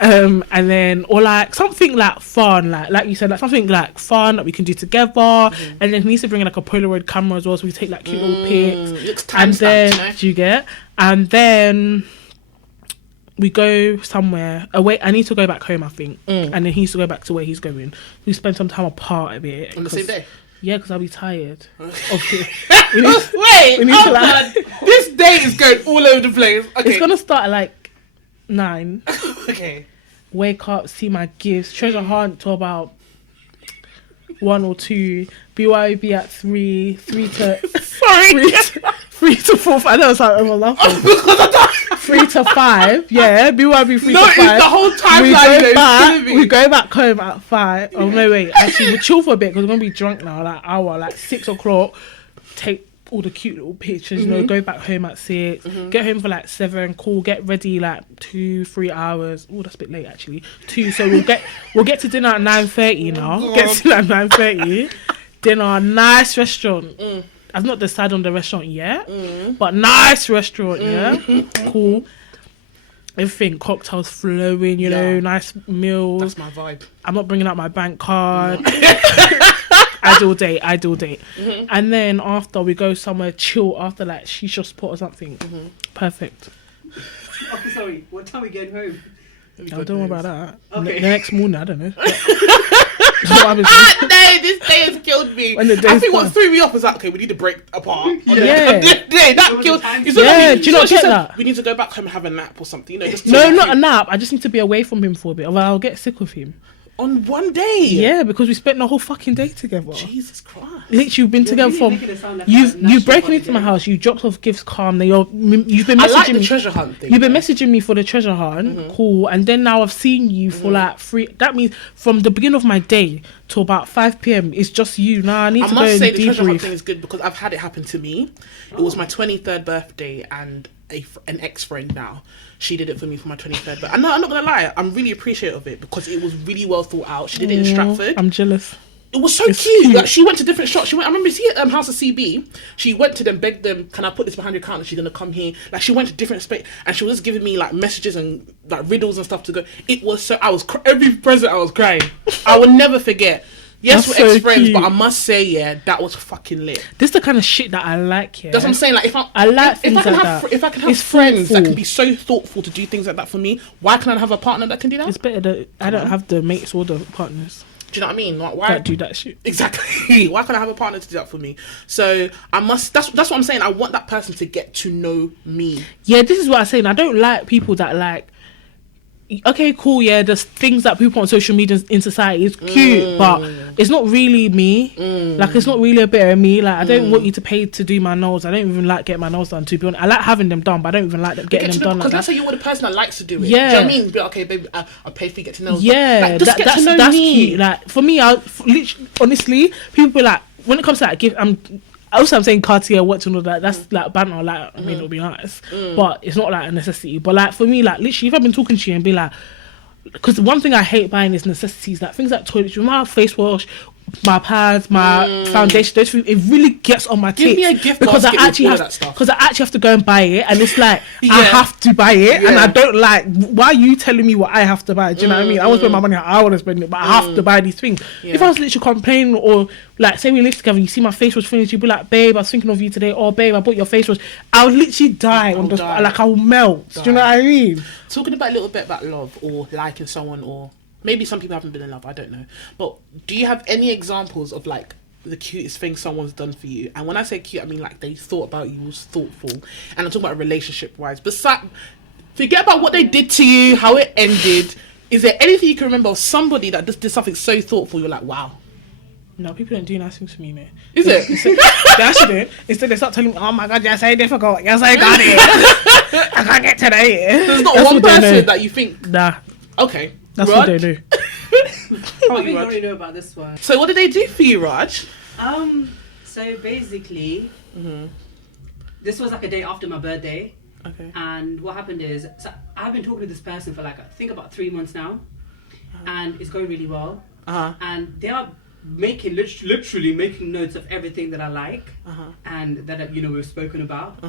and then or something fun, like you said, something fun that we can do together. And then he needs to bring in a Polaroid camera as well, so we take cute little pics. And then do you get? And then we go somewhere away. I need to go back home, I think, and then he needs to go back to where he's going. We spend some time apart a bit on the same day. Yeah, because I'll be tired. Wait, this day is going all over the place. Okay. It's gonna start at 9. Okay. Wake up, see my gifts, treasure hunt till about 1 or 2. BYOB at 3 to 3 to 4. I know it's I'm laughing. 3 to 5. Yeah, BYOB 3 to 5. No, the whole timeline. We go back home at 5. Oh no, wait. Actually, we'll chill for a bit because we're gonna be drunk now. Hour, 6 o'clock. Take all the cute little pictures. Go back home at 6. Get home for 7. Cool. Get ready 2-3 hours. Oh, that's a bit late actually. 2. So we'll get to dinner at 9:30 now. Get to dinner at 9:30. Dinner, nice restaurant. I've not decided on the restaurant yet, but nice restaurant, yeah. Cool. Everything, cocktails flowing, nice meals. That's my vibe. I'm not bringing out my bank card. Ideal date. And then after we go somewhere chill after shisha spot or something. Perfect. Okay, sorry. What time are we getting home? Don't worry about that. Okay. The next morning, I don't know. No, this day has killed me. I think what threw me off was okay, we need to break apart. Yeah. That killed. Yeah, do you not get that? We need to go back home and have a nap or something. No, not a nap. I just need to be away from him for a bit, or I'll get sick of him. On one day? Yeah, because we spent the whole fucking day together. Jesus Christ. Literally, you've been together you've broken into my house, you dropped off gifts calm, then you've been messaging I like the me. treasure hunt thing. You've been messaging me for the treasure hunt, cool, and then now I've seen you for like 3, that means from the beginning of my day to about 5 p.m, it's just you. Now I need to go and I must say the treasure hunt debrief. thing is good because I've had it happen to me. It was my 23rd birthday and an ex-friend now. She did it for me for my 23rd. But I'm not going to lie, I'm really appreciative of it because it was really well thought out. She did it in Stratford. I'm jealous. It was so cute. Like, she went to different shops. I remember seeing House of CB. She went to them, begged them, can I put this behind your counter? She's going to come here. Like, she went to different space and she was just giving me like messages and like riddles and stuff to go. It was so, every present I was crying. I will never forget. Yes, That's we're so ex-friends, cute. but I must say, yeah, that was fucking lit. This is the kind of shit that I like, yeah. That's what I'm saying. Like, if I can have It's friends that thoughtful. can be so thoughtful to do things like that for me, why can't I have a partner that can do that? It's better that I don't have the mates or the partners Do you know what I mean? Like, why that do that shit. Exactly. Why can't I have a partner to do that for me? So I must. That's what I'm saying. I want that person to get to know me. Yeah, this is what I'm saying. I don't like people that like. Okay, cool. Yeah, there's things that people on social media in society is cute, but it's not really me. Like, it's not really a bit of me. Like, I don't want you to pay to do my nails. I don't even like getting my nails done. To be honest, I like having them done, but I don't even like them getting them done. Because Like that's that. how you're the person that likes to do it. Yeah. Do you know what I mean? Be like, okay, baby, I'll pay for you to get to know. Yeah, like, just get to know that's me. cute. Like, for me, literally, honestly, people be like, when it comes to like gift, I'm saying Cartier, watch and all that. That's like banter. Like, I mean, it'll be nice, but it's not like a necessity. But like for me, like literally, if I've been talking to you and be like, because one thing I hate buying is necessities, like things like toiletries, my face wash, my pads, my foundation, those things, it really gets on my Give tits. me a gift because I basket actually with all have of that stuff. because I actually have to go and buy it, and it's like I Yeah. have to buy it, and Yeah. I don't like. Why are you telling me what I have to buy? Do you know what I mean? I want to spend my money how I want to spend it, but I have to buy these things. Yeah. If I was literally complaining, or like say we live together, you see my face wash finished, you'd be like, babe, I was thinking of you today. Oh, babe, I bought your face wash. I would literally die on the spot. Like I will melt. Do you know what I mean? Talking about a little bit about love or liking someone, or maybe some people haven't been in love, I don't know. But do you have any examples of like the cutest thing someone's done for you? And when I say cute, I mean like they thought about you, was thoughtful. And I'm talking about relationship wise. Besides, forget about what they did to you, how it ended. Is there anything you can remember of somebody that just did something so thoughtful? You're like, wow. No, people don't do nice things for me, man. Is it? They actually do. Instead, they start telling me, "Oh my god, yes, I difficult. Yes, I got it. I can't get today." There's not That's one what they person know. that you think, Nah, okay, that's Raj? what they do. How I about think you, you Raj? already know about this one. So what did they do for you, Raj? So basically, this was like a day after my birthday, Okay. and what happened is, so I've been talking to this person for like I think about 3 months now, and it's going really well. And they are making literally making notes of everything that I like, and that we've spoken about.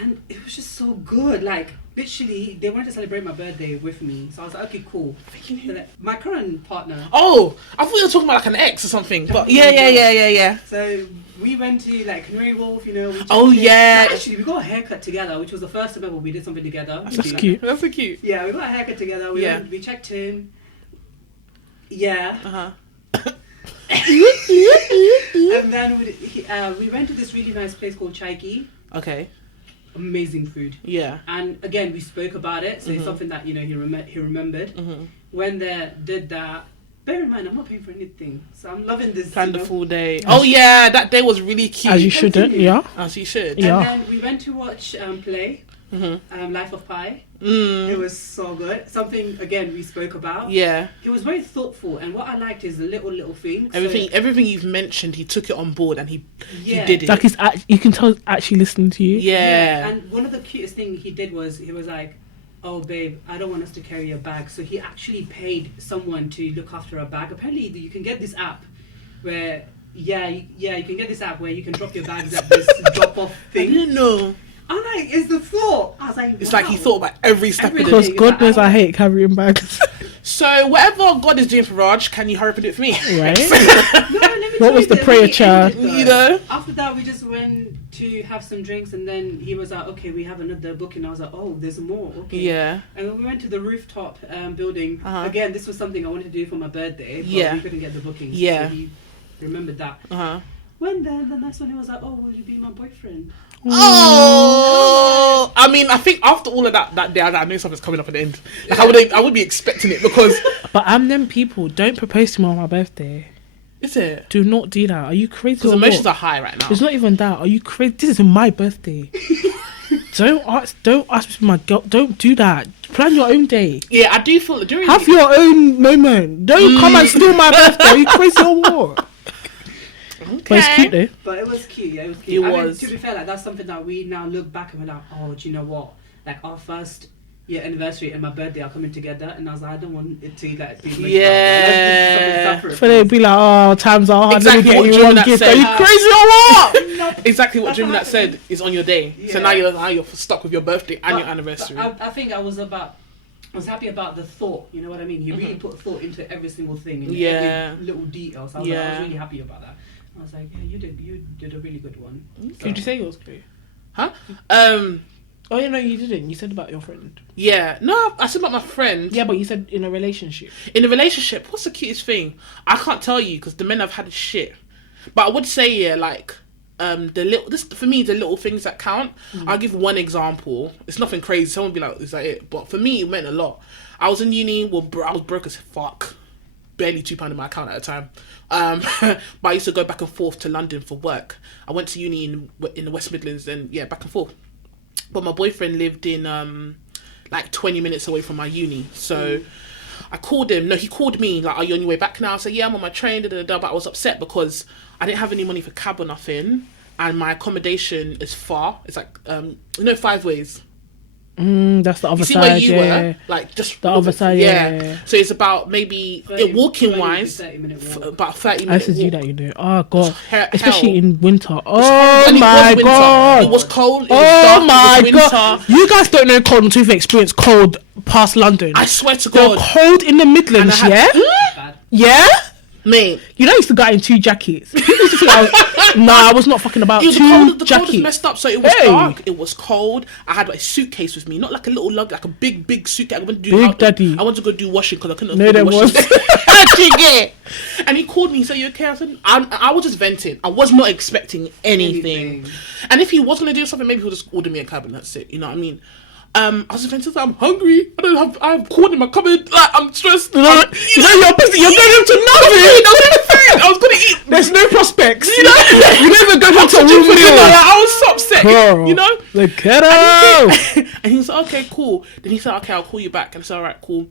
And it was just so good. Like, literally, they wanted to celebrate my birthday with me. So I was like, okay, cool. So, like, my current partner. Oh, I thought you were talking about like an ex or something. But yeah. So we went to like Canary Wharf, we Oh, checked in. yeah. No, actually, we got a haircut together, which was the first time ever we did something together. That's Like- cute. That's so cute. Yeah, we got a haircut together. We checked in. Yeah. And then we went to this really nice place called Chaiki. Okay. Amazing food. Yeah. And again, we spoke about it, so it's something that he remembered. When they did that, bear in mind, I'm not paying for anything, so I'm loving this. Planned the full day. Oh yeah, that day was really cute. As you shouldn't, yeah. As you should. Yeah. And then we went to watch play Life of Pi. It was so good. Something again we spoke about. Yeah. It was very thoughtful, and what I liked is the little things. Everything you've mentioned, he took it on board and he Yeah. did it. Like you can tell he's actually listening to you. Yeah. And one of the cutest things he did was he was like, "Oh babe, I don't want us to carry a bag." So he actually paid someone to look after a bag. Apparently, you can get this app where you can get this app where you can drop your bags at this drop-off I thing. didn't know. I'm like, it's the thought. I was like, It's like he thought about every step of Everything. it. Because God knows I hate carrying bags. So whatever God is doing for Raj, can you hurry up and do it for me? Right? No, let me What tell was you the that prayer we chart? ended, though. You know? After that, we just went to have some drinks, and then he was like, "Okay, we have another booking." I was like, "Oh, there's more." Okay. Yeah. And then we went to the rooftop building. Again, this was something I wanted to do for my birthday, but Yeah. we couldn't get the booking. Yeah. So he remembered that. When then that's when he was like, oh, will you be my boyfriend? Oh, I mean, I think after all of that day, I knew something's coming up at the end. Like I would be expecting it because. But I'm them people. Don't propose to me on my birthday. Is it? Do not do that. Are you crazy? Because emotions are high right now. It's not even that. Are you crazy? This is my birthday. Don't ask my girl. Don't do that. Plan your own day. Yeah, I do feel during. Have your own moment. Don't come and steal my birthday. Are you crazy or what? Okay. But it's cute though. But it was cute. Yeah, it was cute. Mean, to be fair, like that's something that we now look back and we're like, oh, do you know what? Like our first year anniversary and my birthday are coming together, and I was like, I don't want it to like be mixed up. So they'd be like, oh, times are hard. Exactly what you one gift. said. Are you crazy or what? No, exactly what Dreaming said is on your day. Yeah. So now you're stuck with your birthday and your anniversary. I think I was happy about the thought. You know what I mean? He really put thought into every single thing and every little detail. So I was really happy about that. I was like, yeah, you did a really good one. So. Did you say yours, Chloe? Huh? Oh, yeah, no, you didn't. You said about your friend. Yeah. No, I said about my friend. Yeah, but you said in a relationship. In a relationship, what's the cutest thing? I can't tell you because the men I've had is shit. But I would say, yeah, like, for me, the little things that count. I'll give one example. It's nothing crazy. Someone would be like, is that it? But for me, it meant a lot. I was in uni. Well, I was broke as fuck. Barely £2 in my account at the time. But I used to go back and forth to London for work. I went to uni in the West Midlands and back and forth. But my boyfriend lived in like 20 minutes away from my uni. So I called him. No, he called me like, are you on your way back now? I said, yeah, I'm on my train. But I was upset because I didn't have any money for cab or nothing. And my accommodation is far. It's like, 5 ways. That's the other you see side. Where you were, like just the other side. Yeah. So it's about maybe walking wise, about 30 minutes. I said you that you do. Oh god, especially hell. In winter. Oh my god, it was cold. It oh was dark, my it was god, you guys don't know cold until you've experienced cold past London. I swear to God, they're cold in the Midlands. Yeah. Mate, you know I used to go out in 2 jackets. I was not fucking about 2 jackets. The cold was messed up, so it was dark. It was cold. I had like a suitcase with me, not like a little lug, like a big suitcase. I went to do daddy. I went to go do washing because I couldn't. No, there was. And he called me and said, "You okay?" I said, "I was just venting. I was not expecting anything. And if he was gonna do something, maybe he'll just order me a cab and that's it. You know what I mean?" I was venting. I'm hungry. I have corn in my cupboard. Like, I'm stressed. You're going into nothing. I was gonna eat. There's no prospects. You know, you never go into a room. I was so upset. Girl, you know, the ghetto. And he was like, "Okay, cool." Then he said, "Okay, I'll call you back." And I said, "All right, cool."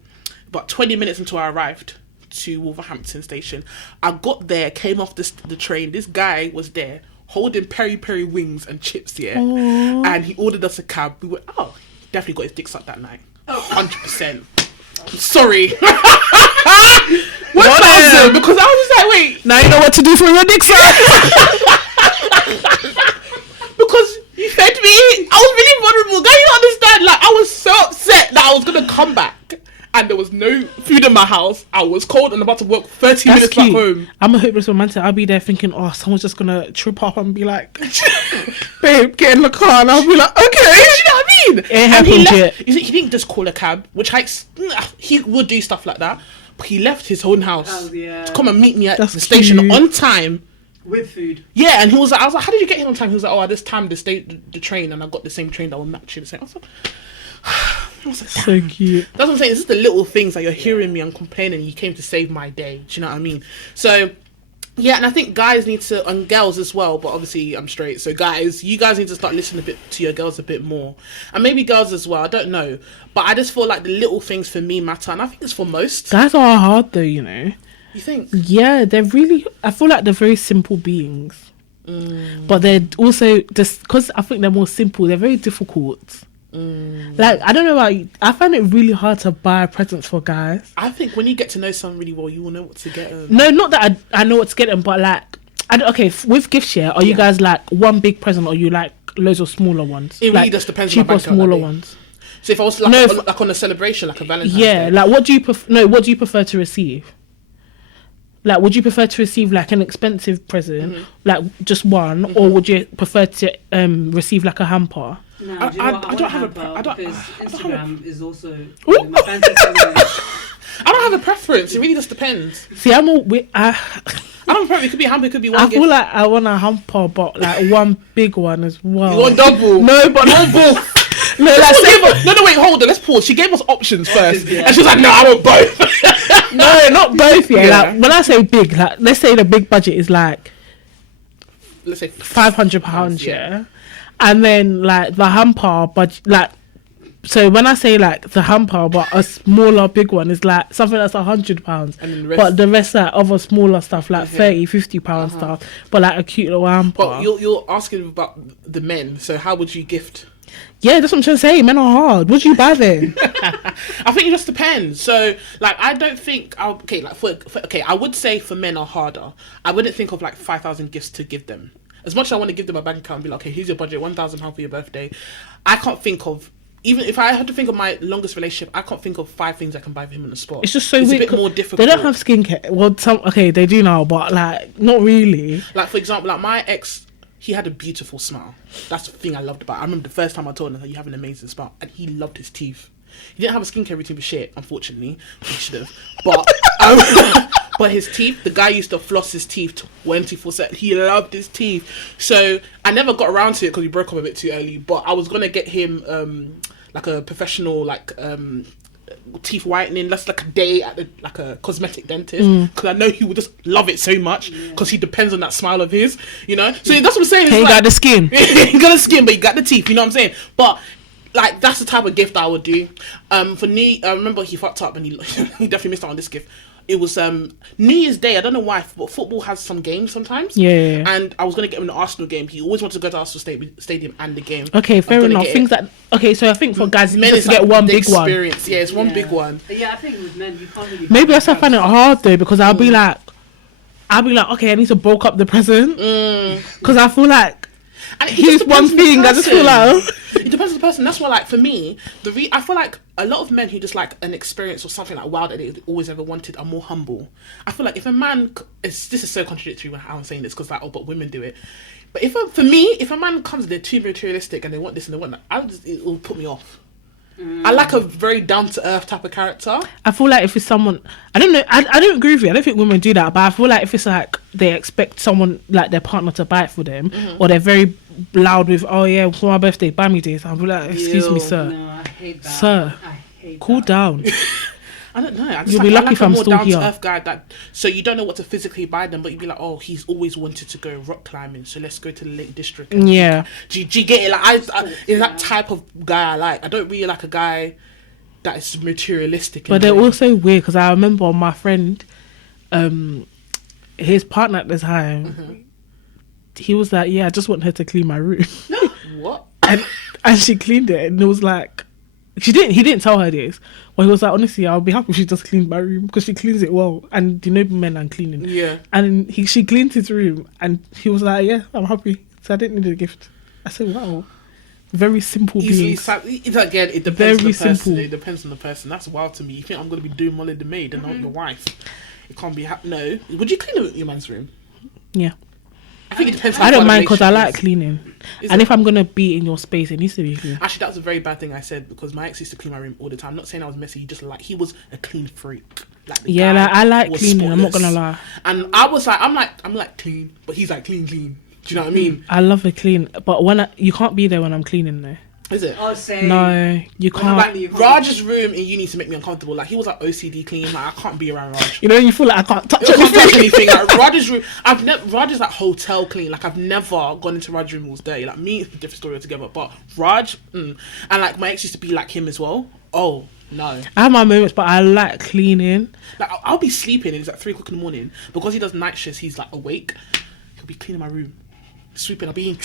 About 20 minutes until I arrived to Wolverhampton station, I got there, came off the train. This guy was there holding peri wings and chips. And he ordered us a cab. We went, oh. Definitely got his dick sucked that night. 100%. I'm sorry. What happened? Because I was just like, wait. Now you know what to do for your dick sucked. Because you fed me. I was really vulnerable. Guys, you don't understand. Like, I was so upset that I was going to come back. And there was no food in my house. I was cold and about to walk 30 minutes back home. I'm a hopeless romantic. I'll be there thinking, oh, someone's just going to trip up and be like, babe, get in the car. And I'll be like, okay. You know what I mean? It happened yet. He didn't just call a cab, which he would do stuff like that. But he left his own house to come and meet me at the station on time. With food. Yeah, and I was like, how did you get here on time? He was like, oh, I just timed the train and I got the same train that will match you. I was like, so cute. That's what I'm saying. It's just the little things that you're hearing me and complaining. You came to save my day. Do you know what I mean? So, yeah, and I think guys need to, and girls as well, but obviously I'm straight. So guys, you guys need to start listening a bit to your girls a bit more. And maybe girls as well. I don't know. But I just feel like the little things for me matter. And I think it's for most. Guys are hard though, you know. You think? Yeah, they're really, I feel like they're very simple beings. But they're also, just because I think they're more simple, they're very difficult. Like, I don't know about you, I find it really hard to buy presents for guys. I think when you get to know someone really well, you will know what to get them. No, not that I know what to get them, but like, with gift share, are you guys like one big present or you like loads of smaller ones? It really just depends on cheaper, smaller ones. So if I was like, on a celebration, like a Valentine's Day. Like what do you prefer to receive? Like, would you prefer to receive like an expensive present, like just one, or would you prefer to receive like a hamper? No, I don't have because Instagram is also my fancy I don't have a preference. It really just depends. See, I don't know. It could be a hamper. It could be one. I feel like I want a hamper, but like one big one as well. You want double? No, but not both. No, no, wait, hold on. Let's pause. She gave us options first, and she was like, "No, I want both." No, not both. Yeah, like when I say big, like let's say the big budget is like, let's say £500. Yeah, and then like the hamper budget, like. So when I say like the hamper, but a smaller big one is like something that's £100, but the rest like other smaller stuff like £30-50 stuff, but like a cute little hamper. But you're asking about the men, so how would you gift? Yeah, that's what I'm trying to say. Men are hard. What do you buy then? I think it just depends. So like I don't think I would say for men are harder. I wouldn't think of like 5,000 gifts to give them. As much as I want to give them a bank account and be like, okay, here's your budget, £1,000 for your birthday. I can't think of. Even if I had to think of my longest relationship, I can't think of 5 things I can buy for him on the spot. It's just so weird. A bit more difficult. They don't have skincare. Well, they do now, but like not really. Like for example, like my ex, he had a beautiful smile. That's the thing I loved about it. I remember the first time I told him that you have an amazing smile, and he loved his teeth. He didn't have a skincare routine for shit, unfortunately. He should have, but but his teeth. The guy used to floss his teeth 24/7. He loved his teeth. So I never got around to it because we broke up a bit too early. But I was gonna get him like a professional teeth whitening. That's like a day at a cosmetic dentist, because I know he would just love it so much because he depends on that smile of his, you know. So that's what I'm saying. He got the skin. He got the skin, but he got the teeth. You know what I'm saying? But like that's the type of gift I would do. For me, I remember he fucked up and he definitely missed out on this gift. It was New Year's Day. I don't know why, but football has some games sometimes. Yeah. And I was going to get him an Arsenal game. He always wanted to go to Arsenal Stadium and the game. Okay, fair enough. Things that... Okay, so I think for guys, you just get one big one. Yeah, it's one big one. Yeah, I think with men, you can't really... Maybe that's why I find it hard, though, because I'll be like, okay, I need to bulk up the present. Because I feel like here's one thing. I just feel like... It depends on the person. That's why, like, for me, I feel like a lot of men who just like an experience or something like wow that they always ever wanted are more humble. I feel like if a man, this is so contradictory when I'm saying this because like, oh, but women do it. But if a man comes, they're too materialistic and they want this and they want that, it will put me off. I like a very down to earth type of character. I feel like if it's someone, I don't know, I don't agree with you. I don't think women do that, but I feel like if it's like they expect someone like their partner to buy it for them, or they're very loud with, oh yeah, for my birthday, buy me this. I'll be like, excuse me, sir. No, I hate that. Sir, cool down. I don't know. You'll be lucky if I'm still here. Down to earth guy so you don't know what to physically buy them, but you'd be like, oh, he's always wanted to go rock climbing, so let's go to the Lake District. Yeah. Do you get it? Like it's that type of guy I like. I don't really like a guy that is materialistic. But they're also weird because I remember my friend, his partner at the time, he was like, yeah, I just want her to clean my room. What? And she cleaned it, and it was like, he didn't tell her this, but he was like, honestly, I'll be happy if she just cleaned my room because she cleans it well, and you know men are cleaning. Yeah. And she cleaned his room, and he was like, yeah, I'm happy, so I didn't need a gift. I said, wow, very simple beings. Again, it depends on the person. It depends on the person. That's wild to me. You think I'm going to be doing Molly the maid and not your wife? It can't be. No. Would you clean your man's room? Yeah. I think it depends. I don't mind because I like cleaning, and if I'm gonna be in your space, it needs to be clean. Actually, that was a very bad thing I said because my ex used to clean my room all the time. I'm not saying I was messy. He was a clean freak. I like cleaning. Spotless. I'm not gonna lie. And I was like, I'm like clean, but he's like clean. Do you know what I mean? I love a clean, but you can't be there when I'm cleaning though. Is it? Oh, same. No, you can't. Raj's room in uni to make me uncomfortable. Like he was like OCD clean. Like I can't be around Raj. You know, you feel like I can't touch anything. Like Raj's room, Raj is like hotel clean. Like I've never gone into Raj's room. It was dirty. Like me, it's a different story altogether. But Raj, and like my ex used to be like him as well. Oh no. I have my moments, but I like cleaning. Like I'll be sleeping and it's like 3 o'clock in the morning because he does night shifts. He's like awake. He'll be cleaning my room. Sweeping, I'll be in.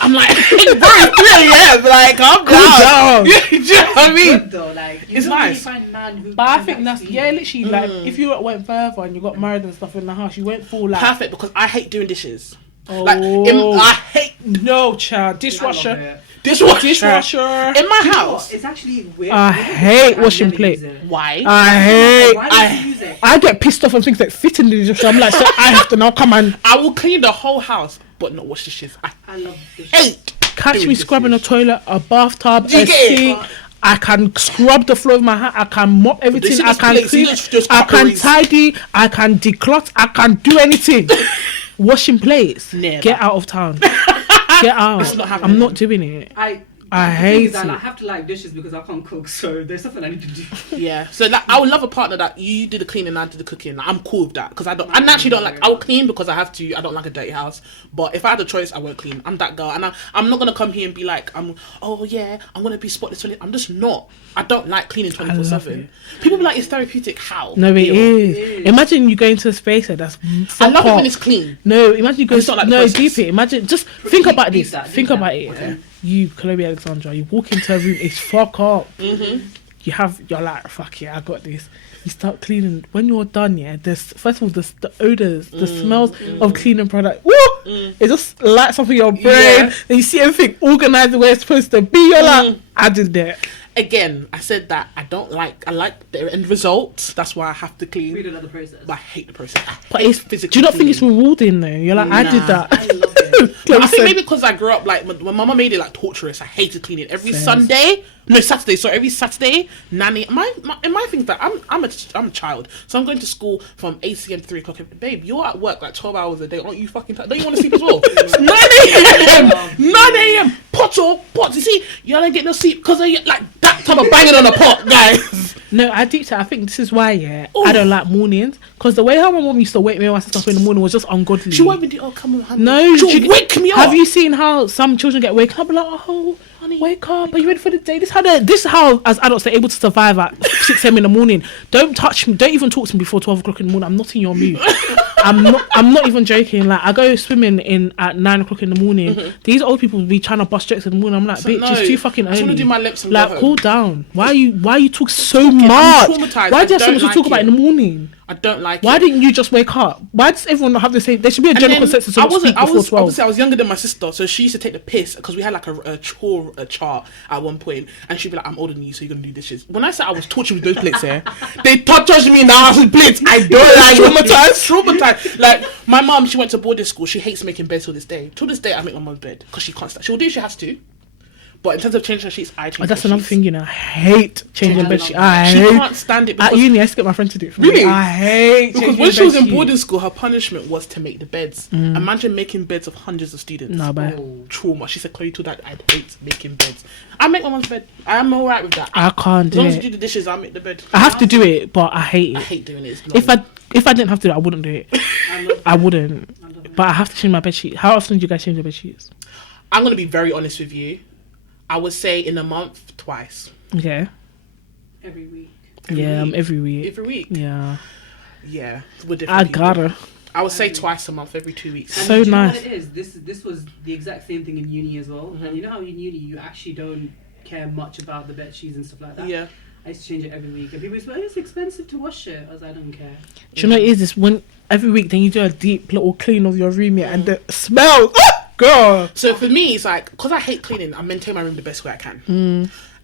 I'm like, bro, yeah, like, calm down. Yeah, do you know what I mean? Good though, like, it's nice. Really find man who but I think that's literally like if you went further and you got married and stuff in the house, you went full like perfect because I hate doing dishes. Oh. Like I hate child dishwasher. Dishwasher in my house. It's actually weird. I hate washing plate. Why? I get pissed off on things that fit in the dishwasher. I'm like, so I have to now come and I will clean the whole house, but not wash dishes. I love dishes. Catch me scrubbing a toilet, a bathtub, a sink. I can scrub the floor of my house. I can mop everything. I can clean. I can tidy. I can declutter. I can do anything. Washing plates. Never. Get out of town. Get out. I'm not doing it. I hate it. I have to like dishes because I can't cook, so there's something I need to do. Yeah, so like, I would love a partner that you do the cleaning and I do the cooking. Like, I'm cool with that because I naturally don't like. I will clean because I have to. I don't like a dirty house. But if I had a choice, I won't clean. I'm that girl, and I'm not gonna come here and be like, I'm gonna be spotless. I'm just not. I don't like cleaning 24/7. People be like, it's therapeutic. How? No, it is. Imagine you go into a space that's. I love it when it's clean. No, imagine you go. Like deep it. Imagine. Just think about this. Think about it. Okay. You, Chloe Alexandra, you walk into a room, it's fuck up. You're like, fuck yeah, I got this. You start cleaning. When you're done, yeah, there's first of all the odors, the smells of cleaning product. Woo! It just lights up in your brain. Yeah. Then you see everything organized the way it's supposed to be. You're like, I did that. Again, I said that I like the end result. That's why I have to clean. We don't like the process. But I hate the process. But it's physical. Do you not think it's rewarding though? You're like, I did that. I love it. I think maybe because I grew up like when mama made it like torturous. I hated cleaning every Saturday. So every Saturday, nanny. My thing that I'm a child, so I'm going to school from 8 a.m. to 3 o'clock. Babe, you're at work like 12 hours a day. Aren't you fucking tired? Don't you want to sleep as well? It's 9 a.m. 9 a.m. Pots. You see, you don't get no sleep because of like that type of banging on the pot, guys. No, I think this is why, I don't like mornings. Because the way how my mom used to wake me up in the morning was just ungodly. She won't even do, come on, honey. No, she'll wake me up. Have you seen how some children get waken up like, oh, honey, wake up, are you ready for the day? This is how as adults they're able to survive at 6 a.m. in the morning. Don't touch me, don't even talk to me before 12 o'clock in the morning. I'm not in your mood. I'm not even joking. Like, I go swimming at 9 o'clock in the morning. These old people be trying to bust jokes in the morning. I'm like, bitch, it's too fucking early. I want to do my lips and like, cool down. Why you talk so much? Why do you have so much to talk about in the morning? I don't like Why didn't you just wake up? Why does everyone not have the same? There should be a general consensus of speak before 12. Obviously, I was younger than my sister, so she used to take the piss because we had like a chart at one point, and she'd be like, I'm older than you, so you're going to do dishes. When I said I was tortured with those plates, they touched me in the house with plates. I don't like traumatized. Like, my mum, she went to boarding school. She hates making beds till this day. Till this day, I make my mum's bed because she can't stand. She'll do if she has to. But in terms of changing her sheets, I change. That's another thing, I hate changing bed sheets. She can't stand it. At uni, I used to get my friend to do it for me. I hate because when she was in boarding school, her punishment was to make the beds. Imagine making beds of hundreds of students. No, but trauma. She said, Chloe, told that I hate making beds. I make my mum's bed. I am alright with that. I can't do it. As long as you do the dishes, I make the bed. I have to do it, but I hate it. I hate doing it. If I didn't have to do it, I wouldn't do it. I wouldn't. But I have to change my bed sheet. How often do you guys change your bed sheets? I'm gonna be very honest with you. I would say in a month, twice. Okay. Every week. Every week. Every week. Yeah. Yeah. We're different. Gotta. I would say twice a month, every 2 weeks. And so do nice. You know what it is? This was the exact same thing in uni as well. And you know how in uni you actually don't care much about the bed sheets and stuff like that? Yeah. I used to change it every week. And people say, it's expensive to wash it. I was like, I don't care. Do you know what it is? This when every week then you do a deep little clean of your room and the smell. Girl. So for me, it's like, because I hate cleaning, I maintain my room the best way I can.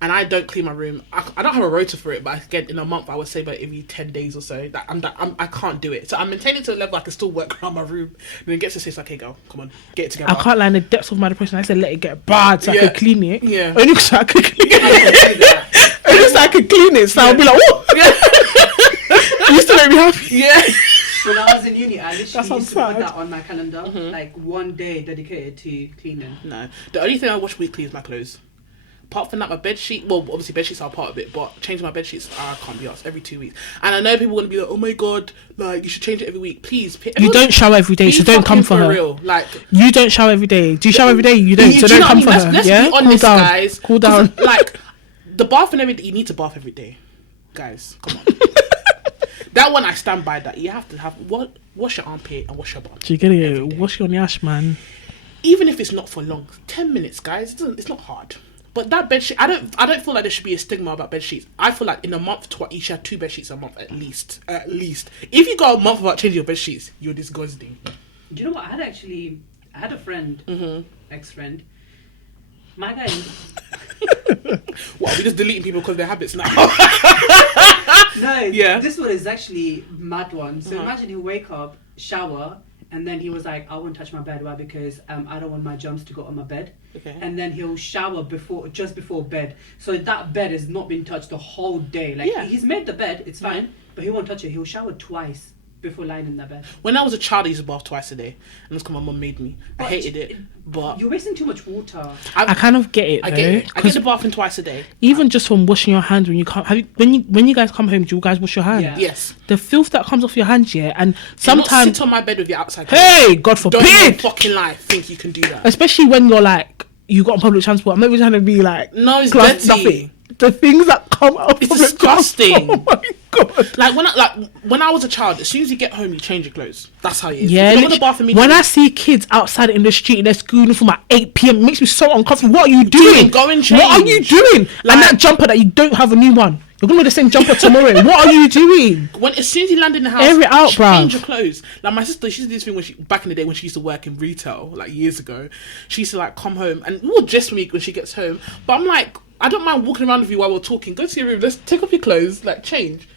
And I don't clean my room. I don't have a rota for it, but again, in a month, I would say about every 10 days or so. I can't do it. So I'm maintaining to a level I can still work around my room. And then it gets to say, it's like, okay, girl, come on, get it together. I can't lie, in the depths of my depression, I said let it get bad so I could clean it. Yeah. Only because I could clean it. Only so I could clean it. So I'll be like, oh! You still make me happy. Yeah. When I was in uni, I literally used to put that on my calendar, like one day dedicated to cleaning. No, the only thing I wash weekly is my clothes. Apart from that, my bed sheet, well, obviously bed sheets are part of it, but changing my bed sheets, I can't be asked every 2 weeks. And I know people are going to be like, oh my god, like, you should change it every week. Please. You don't shower every day, so don't come for her. Real. Like, you don't shower every day. Do you shower every day? You don't, so don't come for her. Let's be honest, guys. Cool down. Like, the bath and everything, you need to bath every day. Guys, come on. That one, I stand by that. You have to wash your armpit and wash your bum. You get it. Wash your nyash, man. Even if it's not for long, 10 minutes, guys. It's not hard. But that bed sheet, I don't feel like there should be a stigma about bed sheets. I feel like in a month, you should have 2 bed sheets a month at least. At least. If you go a month without changing your bed sheets, you're disgusting. Do you know what? I had a friend, ex-friend. My guy. What, are we just deleting people because of their habits now? No, this one is actually mad one. So imagine he'll wake up, shower, And then he was like, I won't touch my bed. Why? Because I don't want my germs to go on my bed. Okay. And then he'll shower just before bed. So that bed has not been touched the whole day. Like, he's made the bed, it's fine, but he won't touch it. He'll shower twice before lying in that bed. When I was a child, I used to bath twice a day. And that's because my mum made me. I hated it. But you're wasting too much water. I kind of get it, though. I get the bathing twice a day. Even just from washing your hands when you come... When you guys come home, do you guys wash your hands? Yeah. Yes. The filth that comes off your hands, and sometimes... Sit on my bed with your outside Hey, God forbid! Don't fucking lie. Think you can do that. Especially when you're like... You got on public transport. I'm not even trying to be like... No, it's dirty. Nothing. The things that come out it's from disgusting. Oh my God. Like when I was a child, as soon as you get home, you change your clothes. That's how it is. Yeah. When I see kids outside in the street in their school uniform at 8 p.m, it makes me so uncomfortable. What are you doing? Go and change. What are you doing? And that jumper that you don't have a new one. You're gonna wear the same jumper tomorrow. What are you doing? As soon as you land in the house, air it out, change your clothes. Like my sister, she did this thing back in the day when she used to work in retail, like years ago. She used to like come home and we'll dress for me when she gets home. But I'm like, I don't mind walking around with you while we're talking. Go to your room. Let's take off your clothes, like change.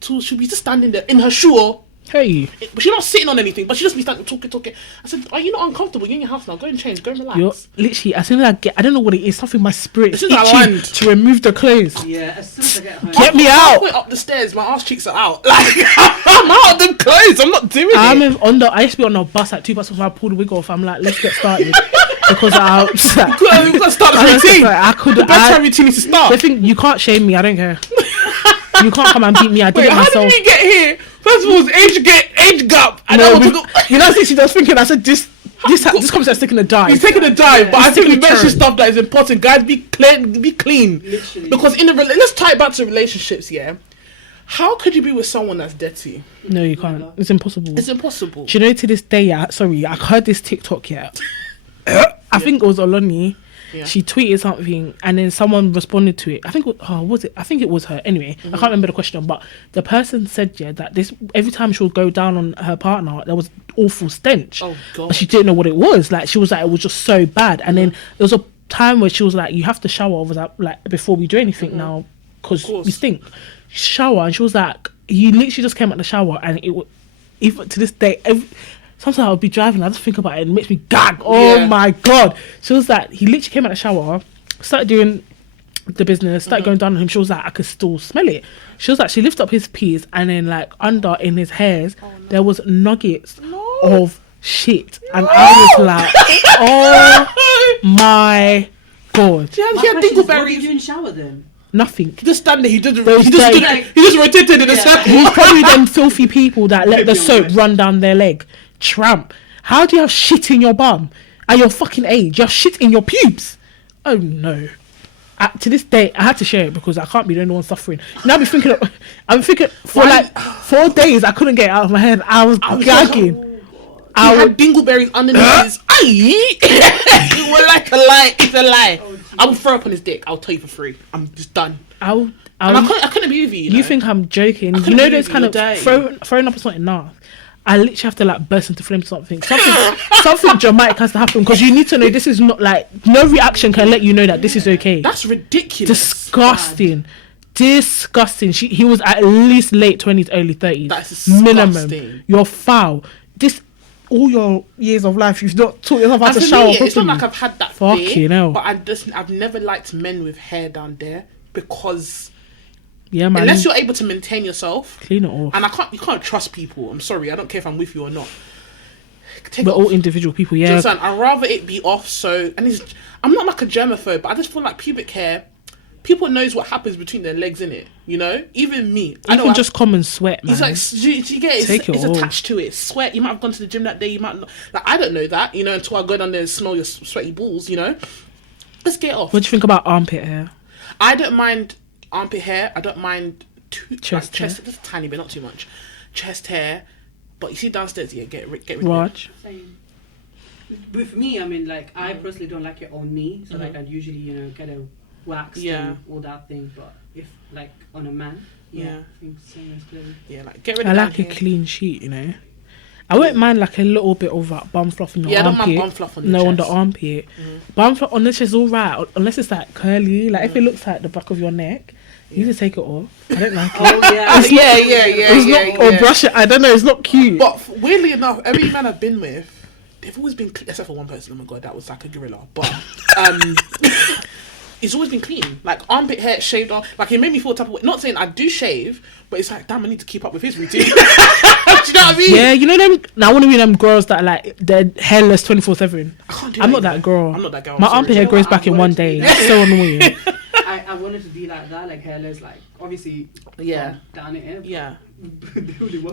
So she'll be just standing there in her shoe. Hey. But she's not sitting on anything, but she just be standing talking. I said, are you not uncomfortable? You're in your house now. Go and change. Go and relax. You're literally, as soon as I don't know what it is, something in my spirit is as soon as I land to remove the clothes. Yeah, as soon as I get home. Get me out. Halfway up the stairs, my ass cheeks are out. Like, I'm out of them clothes. I'm not doing it. I used to be on the bus at 2 buses before I pulled the wig off. I'm like, let's get started. Because we've got to start the routine. The bedtime routine is to start. The thing, you can't shame me. I don't care. You can't come and beat me. I did it myself. How did we get here? First of all, it's age gap. You know, she was thinking. I said this conversation's taking a dive. He's taking a dive, but I think we mention stuff that is important. Guys, be clean. Literally. Because let's tie it back to relationships. Yeah. How could you be with someone that's dirty? No, you can't. It's impossible. It's impossible. Do you know, to this day, I heard this TikTok, I think it was Oloni. Yeah. She tweeted something and then someone responded to it. I think it was her. Anyway, I can't remember the question, but the person said that this every time she would go down on her partner, there was awful stench. Oh God! But she didn't know what it was. Like she was like, it was just so bad. And then there was a time where she was like, you have to shower. I was like, before we do anything now, because we stink. Shower, and she was like, you literally just came out the shower, and it was even to this day. Sometimes I'll be driving, I just think about it and it makes me gag. Oh my God. She was like, he literally came out of the shower, started doing the business, started going down on him. She was like, I could still smell it. She was like, she lifted up his peas and then like under in his hairs, there was nuggets of shit. And I was like, oh my God. What did you do in the shower then? Nothing. Just stand there. He just rotated in a circle. He's probably them filthy people that let the soap run down their leg. Tramp. How do you have shit in your bum at your fucking age? You have shit in your pubes. Oh no. To this day, I had to share it because I can't be the only one suffering. Now I've been thinking for like 4 days. I couldn't get it out of my head. I was gagging. I had dingleberries underneath his eye. It was like a lie. It's a lie. I would throw up on his dick. I'll tell you for free. I'm just done. I couldn't be with you. You think I'm joking? You know those kind of throwing up is not enough. I literally have to like burst into flames. Something dramatic has to happen because you need to know this is not like no reaction can let you know that this is okay. That's ridiculous. Disgusting. He was at least late 20s, early 30s. That's disgusting. Minimum. You're foul. All your years of life, you've not taught yourself how to shower properly. It's not like I've had that fear, but I've never liked men with hair down there because man, unless you're able to maintain yourself, clean it off. And you can't trust people. I'm sorry, I don't care if I'm with you or not. We're all individual people, yeah. I'd rather it be off. I'm not like a germaphobe, but I just feel like pubic hair. People knows what happens between their legs, innit? You know, even me. Even just common sweat, man. It's like, do you get it? It's attached to it. Sweat. You might have gone to the gym that day. You might not. Like, I don't know that, until I go down there and smell your sweaty balls. Let's get off. What do you think about armpit hair? I don't mind armpit hair. I don't mind chest hair. Just a tiny bit, not too much. Chest hair, but you see downstairs, get rid of it. Same. With me, I mean, like I personally don't like it on me, so like I'd usually get a wax and all that thing. But if like on a man, I think same as clean. Yeah, like get rid of. I like a clean sheet, I wouldn't mind like a little bit of like bum fluff in your armpit. I don't mind bum fluff on the chest. On the armpit. Bum fluff on the chest is alright, unless it's like curly. Like if it looks like the back of your neck, You need to take it off. I don't like it. Oh yeah. Or brush it. I don't know. It's not cute. But weirdly enough, every man I've been with, they've always been clean, except for one person. Oh my god, that was like a gorilla. But it's always been clean. Like armpit hair shaved off. Like it made me feel a type of way. Not saying I do shave, but it's like damn, I need to keep up with his routine. Do you know what I mean? Yeah, you know them. Now I want to be them girls that like they're hairless 24/7. I'm not that girl. I'm not that girl. My armpit hair grows back in one day. It's so annoying. I wanted to be like that, like hairless, like obviously. Yeah. Down it. Yeah.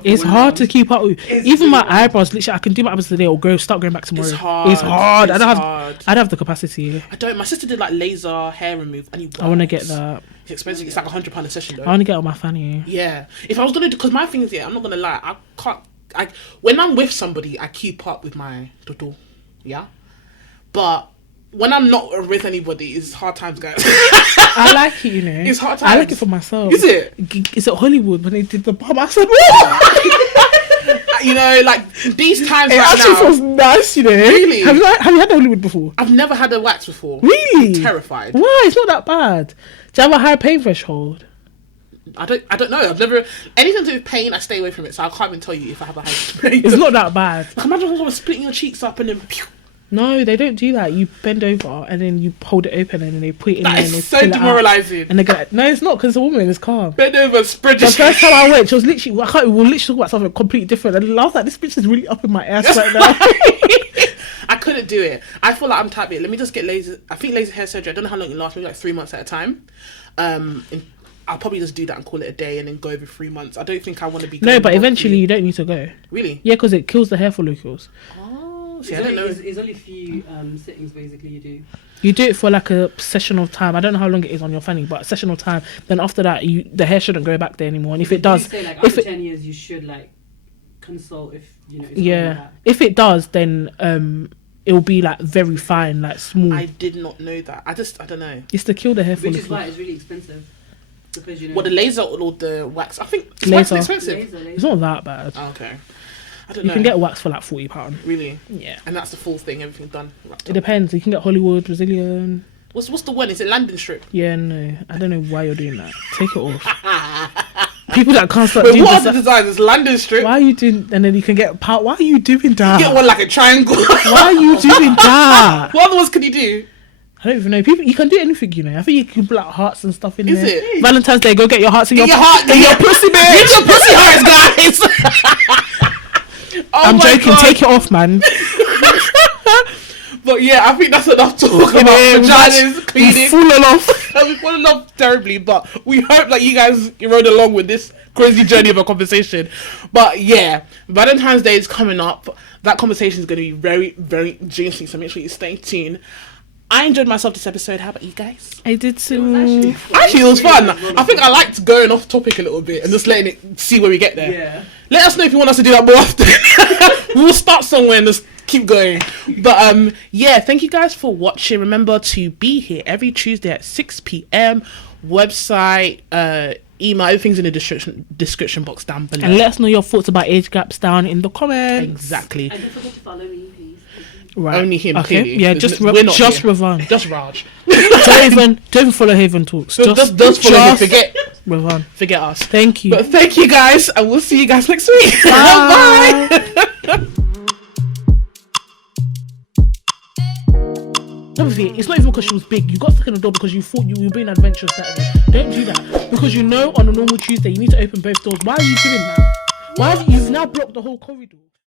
It's hard to keep up with. Even my eyebrows, literally, I can do my eyebrows today or start going back tomorrow. It's hard. I don't have the capacity. I don't. My sister did like laser hair remove, and I want to get that. It's expensive. It's like £100 a session though. I want to get on my fanny. Yeah. If I was gonna do, because my thing is, I'm not gonna lie, I can't. When I'm with somebody, I keep up with my toto. Yeah. But when I'm not with anybody, it's hard times, guys. I like it, you know. It's hard times. I like it for myself. Is it? Is it Hollywood when they did the bomb? I said, what? You know, like these times it right actually now. feels nice, you know. Really? Have you had Hollywood before? I've never had a wax before. Really? I'm terrified. Why? It's not that bad. Do you have a high pain threshold? I don't know. I've never anything to do with pain. I stay away from it, so I can't even tell you if I have a high pain. It's not that bad. Like, imagine someone splitting your cheeks up and then. Pew. No, they don't do that. You bend over and then you hold it open and then they put it in there. That and they is so demoralising. And they go, no, it's not because the woman is calm. Bend over, spread your The first time I went, she was literally, we'll literally talk about something completely different. And I was like, this bitch is really up in my ass right now. I couldn't do it. I feel like I'm type B. Let me just get laser. I think laser hair surgery, I don't know how long it lasts, maybe like 3 months at a time. I'll probably just do that and call it a day and then go over 3 months. I don't think I want to be going. No, but eventually you don't need to go. Really? Yeah, because it kills the hair follicles. See, I don't know. It's only a few sittings basically you do. You do it for like a session of time. I don't know how long it is on your fanny, but a session of time. Then after that, the hair shouldn't go back there anymore. And if it does, say, like, after 10 years, you should like consult if you know. Yeah, if it does, then it will be like very fine, like smooth. I did not know that. I don't know. It's to kill the hair follicles. Which is why it's really expensive. Because you know. What, the laser or the wax? I think laser. Wax is expensive. Laser. It's not that bad. Oh, okay. I don't You know. can get wax for like £40. Really? Yeah. And that's the full thing, everything done. It depends. You can get Hollywood, Brazilian. What's the one? Is it landing strip? Yeah, no. I don't know why you're doing that. Take it off. People that can't start Wait, doing what are the designs? It's landing strip. Why are you doing? And then you can get part. Why are you doing that? You get one like a triangle. Why are you doing that? What other ones can you do? I don't even know. People, you can do anything, you know. I think you can put like hearts and stuff in Is there. it? Valentine's Day, go get your hearts in your heart. in your pussy, man. Get your pussy hearts, guys. I'm joking. God. Take it off, man. But yeah, I think that's enough talk about vaginas, cleaning. Falling off. We've fallen off terribly, but we hope that you guys rode along with this crazy journey of a conversation. But yeah, Valentine's Day is coming up. That conversation is going to be very, very juicy, so make sure you stay tuned. I enjoyed myself this episode. How about you guys? I did too. Actually, it was fun. I think I liked going off topic a little bit and just letting it see where we get there. Yeah. Let us know if you want us to do that more often. We'll start somewhere and just keep going. But yeah, thank you guys for watching. Remember to be here every Tuesday at 6 p.m. Website, email, everything's in the description box down below. And let us know your thoughts about age gaps down in the comments. Exactly. And don't forget to follow me, please. Right. Only him, okay. clearly. Yeah, just Ravon. Just Raj. don't even follow Haven Talks. Just follow him. Forget Ravon. Forget us. Thank you. But thank you guys, and we'll see you guys next week. Bye. Bye. Obviously, it's not even because she was big. You got stuck in the door because you thought you were being adventurous that day. Don't do that. Because you know on a normal Tuesday you need to open both doors. Why are you doing that? Why have you've now blocked the whole corridor?